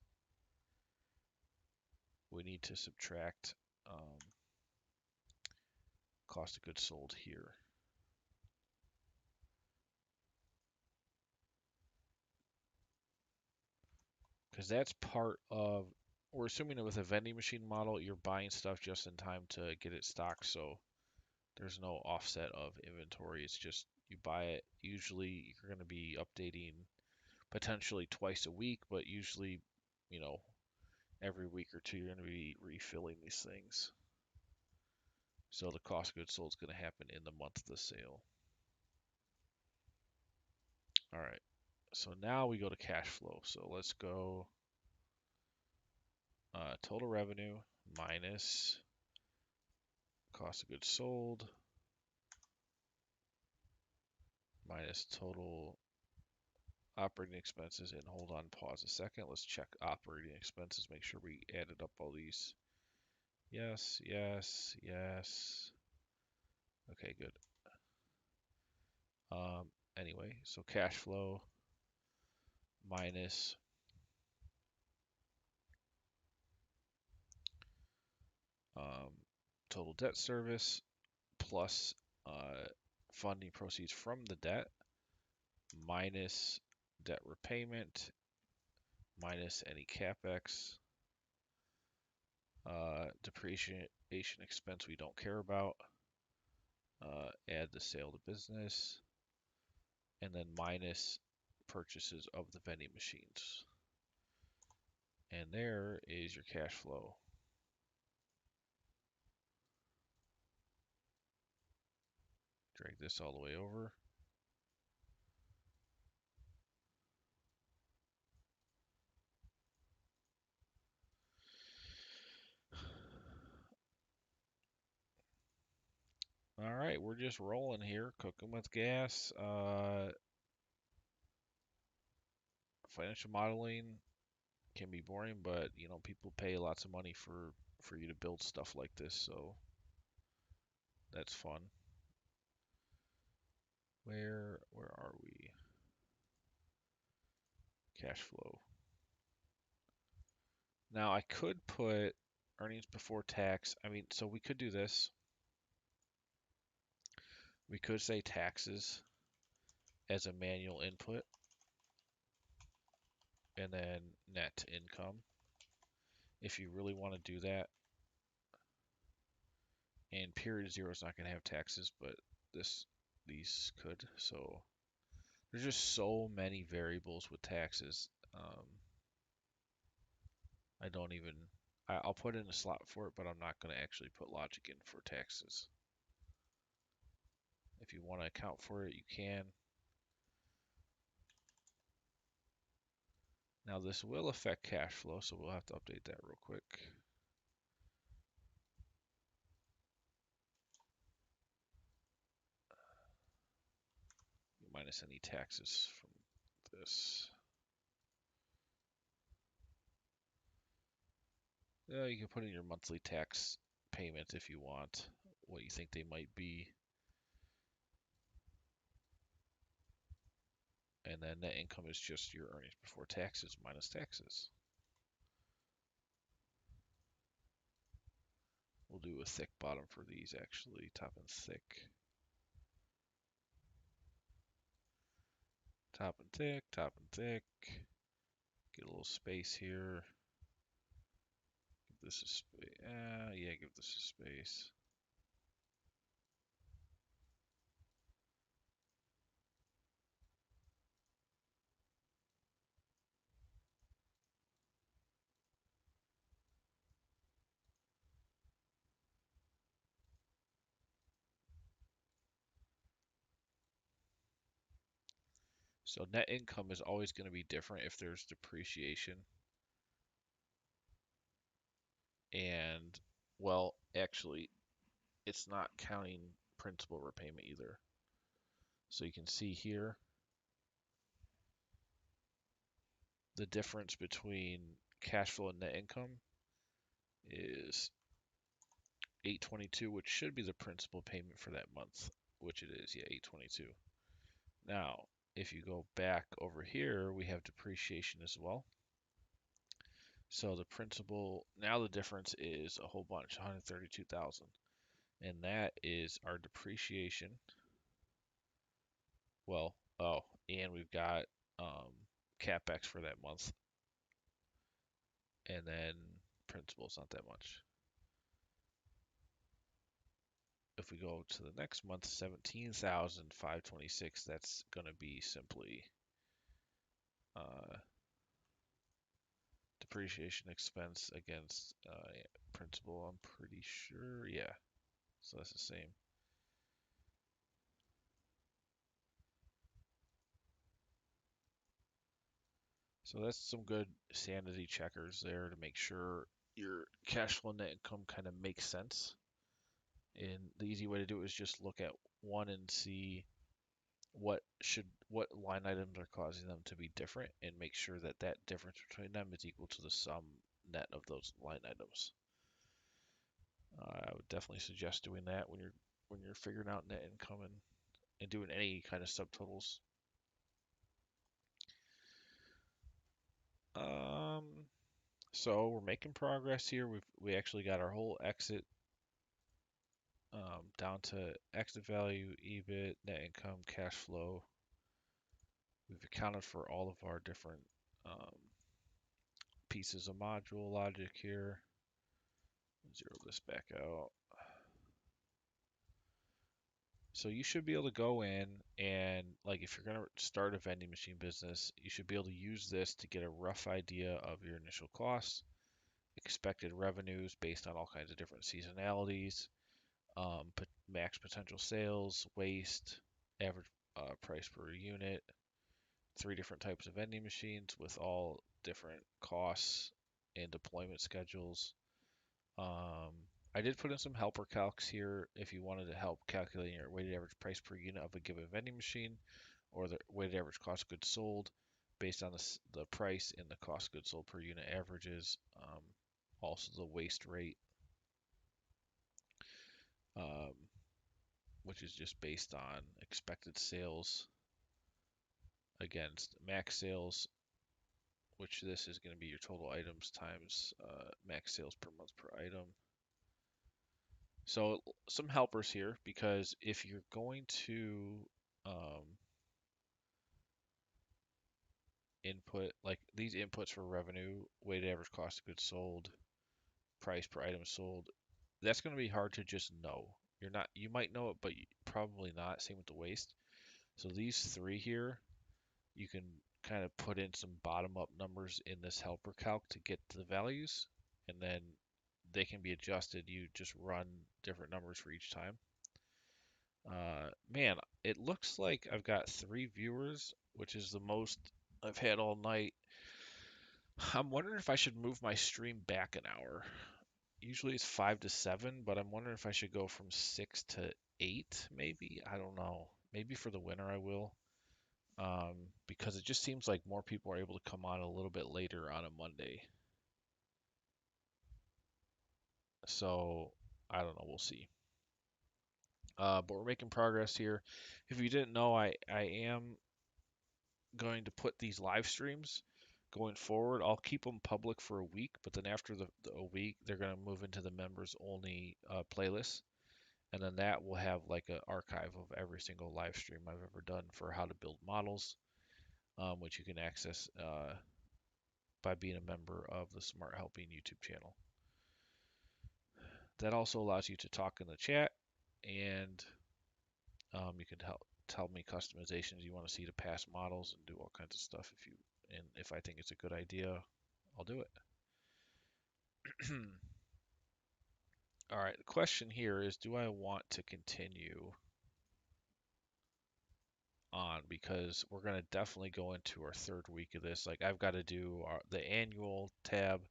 We need to subtract cost of goods sold here. Because that's part of, we're assuming that with a vending machine model, you're buying stuff just in time to get it stocked, so there's no offset of inventory. It's just you buy it. Usually you're going to be updating potentially twice a week, but usually, every week or two you're going to be refilling these things. So the cost of goods sold is going to happen in the month of the sale. All right. So now we go to cash flow. So let's go total revenue minus cost of goods sold minus total operating expenses, and hold on, pause a second. Let's check operating expenses, make sure we added up all these. Yes, yes, yes. Okay, good. Anyway, so cash flow minus um, total debt service plus funding proceeds from the debt minus debt repayment minus any capex, depreciation expense we don't care about, add the sale to business, and then minus purchases of the vending machines. And there is your cash flow. Drag this all the way over. All right, we're just rolling here, cooking with gas. Financial modeling can be boring, but you know people pay lots of money for you to build stuff like this, so that's fun. Where are we? Cash flow. Now I could put earnings before tax. I mean, so we could do this. We could say taxes as a manual input and then net income if you really want to do that. And period zero is not going to have taxes, but these could. So there's just so many variables with taxes. I don't even. I'll put in a slot for it, but I'm not going to actually put logic in for taxes. If you want to account for it, you can. Now this will affect cash flow, so we'll have to update that real quick. Minus any taxes from this. You can put in your monthly tax payment if you want, what you think they might be. And then net income is just your earnings before taxes minus taxes. We'll do a thick bottom for these actually, top and thick. Top and thick, top and thick. Get a little space here. Give this a space. Yeah, give this a space. So net income is always going to be different if there's depreciation. And, well, actually, it's not counting principal repayment either. So you can see here the difference between cash flow and net income is 822, which should be the principal payment for that month, which it is, yeah, 822. Now, if you go back over here, we have depreciation as well. So the principal, now the difference is a whole bunch, 132,000. And that is our depreciation. Well, oh, and we've got capex for that month. And then principal's not that much. If we go to the next month, 17,526, that's going to be simply uh, depreciation expense against principal, I'm pretty sure. Yeah, so that's the same. So that's some good sanity checkers there to make sure your cash flow net income kind of makes sense. And the easy way to do it is just look at one and see what line items are causing them to be different, and make sure that that difference between them is equal to the sum net of those line items. I would definitely suggest doing that when you're figuring out net income and doing any kind of subtotals. Um, so we're making progress here. We actually got our whole exit down to exit value, EBIT, net income, cash flow. We've accounted for all of our different um, pieces of module logic here. Zero this back out. So you should be able to go in and, like, if you're going to start a vending machine business, you should be able to use this to get a rough idea of your initial costs, expected revenues based on all kinds of different seasonalities, max potential sales, waste, average price per unit, three different types of vending machines with all different costs and deployment schedules. Um, I did put in some helper calcs here if you wanted to help calculate your weighted average price per unit of a given vending machine or the weighted average cost of goods sold based on the price and the cost of goods sold per unit averages. Also the waste rate, um, which is just based on expected sales against max sales, which this is going to be your total items times max sales per month per item. So some helpers here, because if you're going to input like these inputs for revenue, weighted average cost of goods sold, price per item sold, that's going to be hard to just know. You might know it, but probably not. Same with the waste. So these three here, you can kind of put in some bottom up numbers in this helper calc to get to the values, and then they can be adjusted. You just run different numbers for each time. Man, it looks like I've got 3 viewers, which is the most I've had all night. I'm wondering if I should move my stream back an hour. Usually it's 5 to 7, but I'm wondering if I should go from 6 to 8, maybe. I don't know. Maybe for the winter I will, because it just seems like more people are able to come on a little bit later on a Monday. So I don't know. We'll see. But we're making progress here. If you didn't know, I am going to put these live streams going forward. I'll keep them public for a week, but then after a week, they're going to move into the members only playlist. And then that will have like an archive of every single live stream I've ever done for how to build models, which you can access by being a member of the Smart Helping YouTube channel. That also allows you to talk in the chat, and you can tell me customizations you want to see to past models and do all kinds of stuff. If I think it's a good idea, I'll do it. All right, the question here is, do I want to continue on? Because we're going to definitely go into our third week of this. Like, I've got to do the annual tab,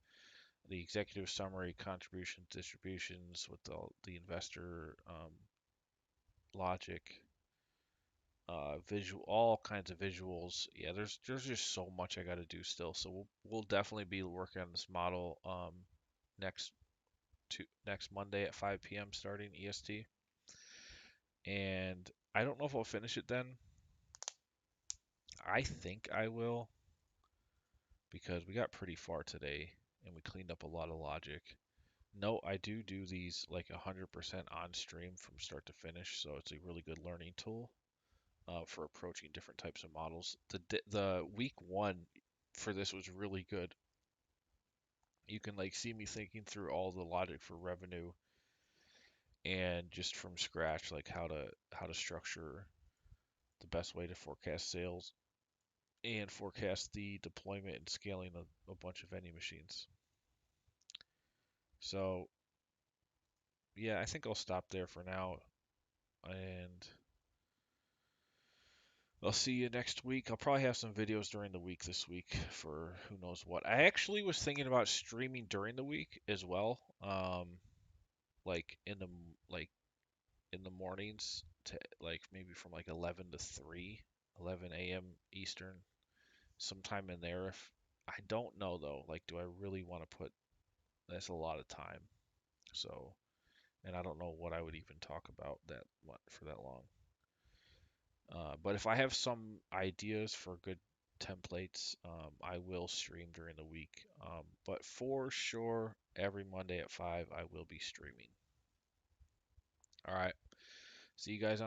the executive summary, contributions, distributions with the investor logic, visual, all kinds of visuals. Yeah, there's just so much I got to do still. So we'll definitely be working on this model next next Monday at 5 p.m. starting EST. And I don't know if I'll finish it then. I think I will, because we got pretty far today and we cleaned up a lot of logic. No, I do these like 100% on stream from start to finish, so it's a really good learning tool for approaching different types of models. The week one for this was really good. You can like see me thinking through all the logic for revenue and just from scratch, like how to structure the best way to forecast sales and forecast the deployment and scaling of a bunch of vending machines. So yeah, I think I'll stop there for now, and I'll see you next week. I'll probably have some videos during the week this week for who knows what. I actually was thinking about streaming during the week as well, like in the mornings to like maybe from like 11 to 3, 11 a.m. Eastern, sometime in there. If I don't know though, like, do I really want to put? That's a lot of time. So, and I don't know what I would even talk about that what for that long. But if I have some ideas for good templates, I will stream during the week. But for sure, every Monday at 5, I will be streaming. All right. See you guys on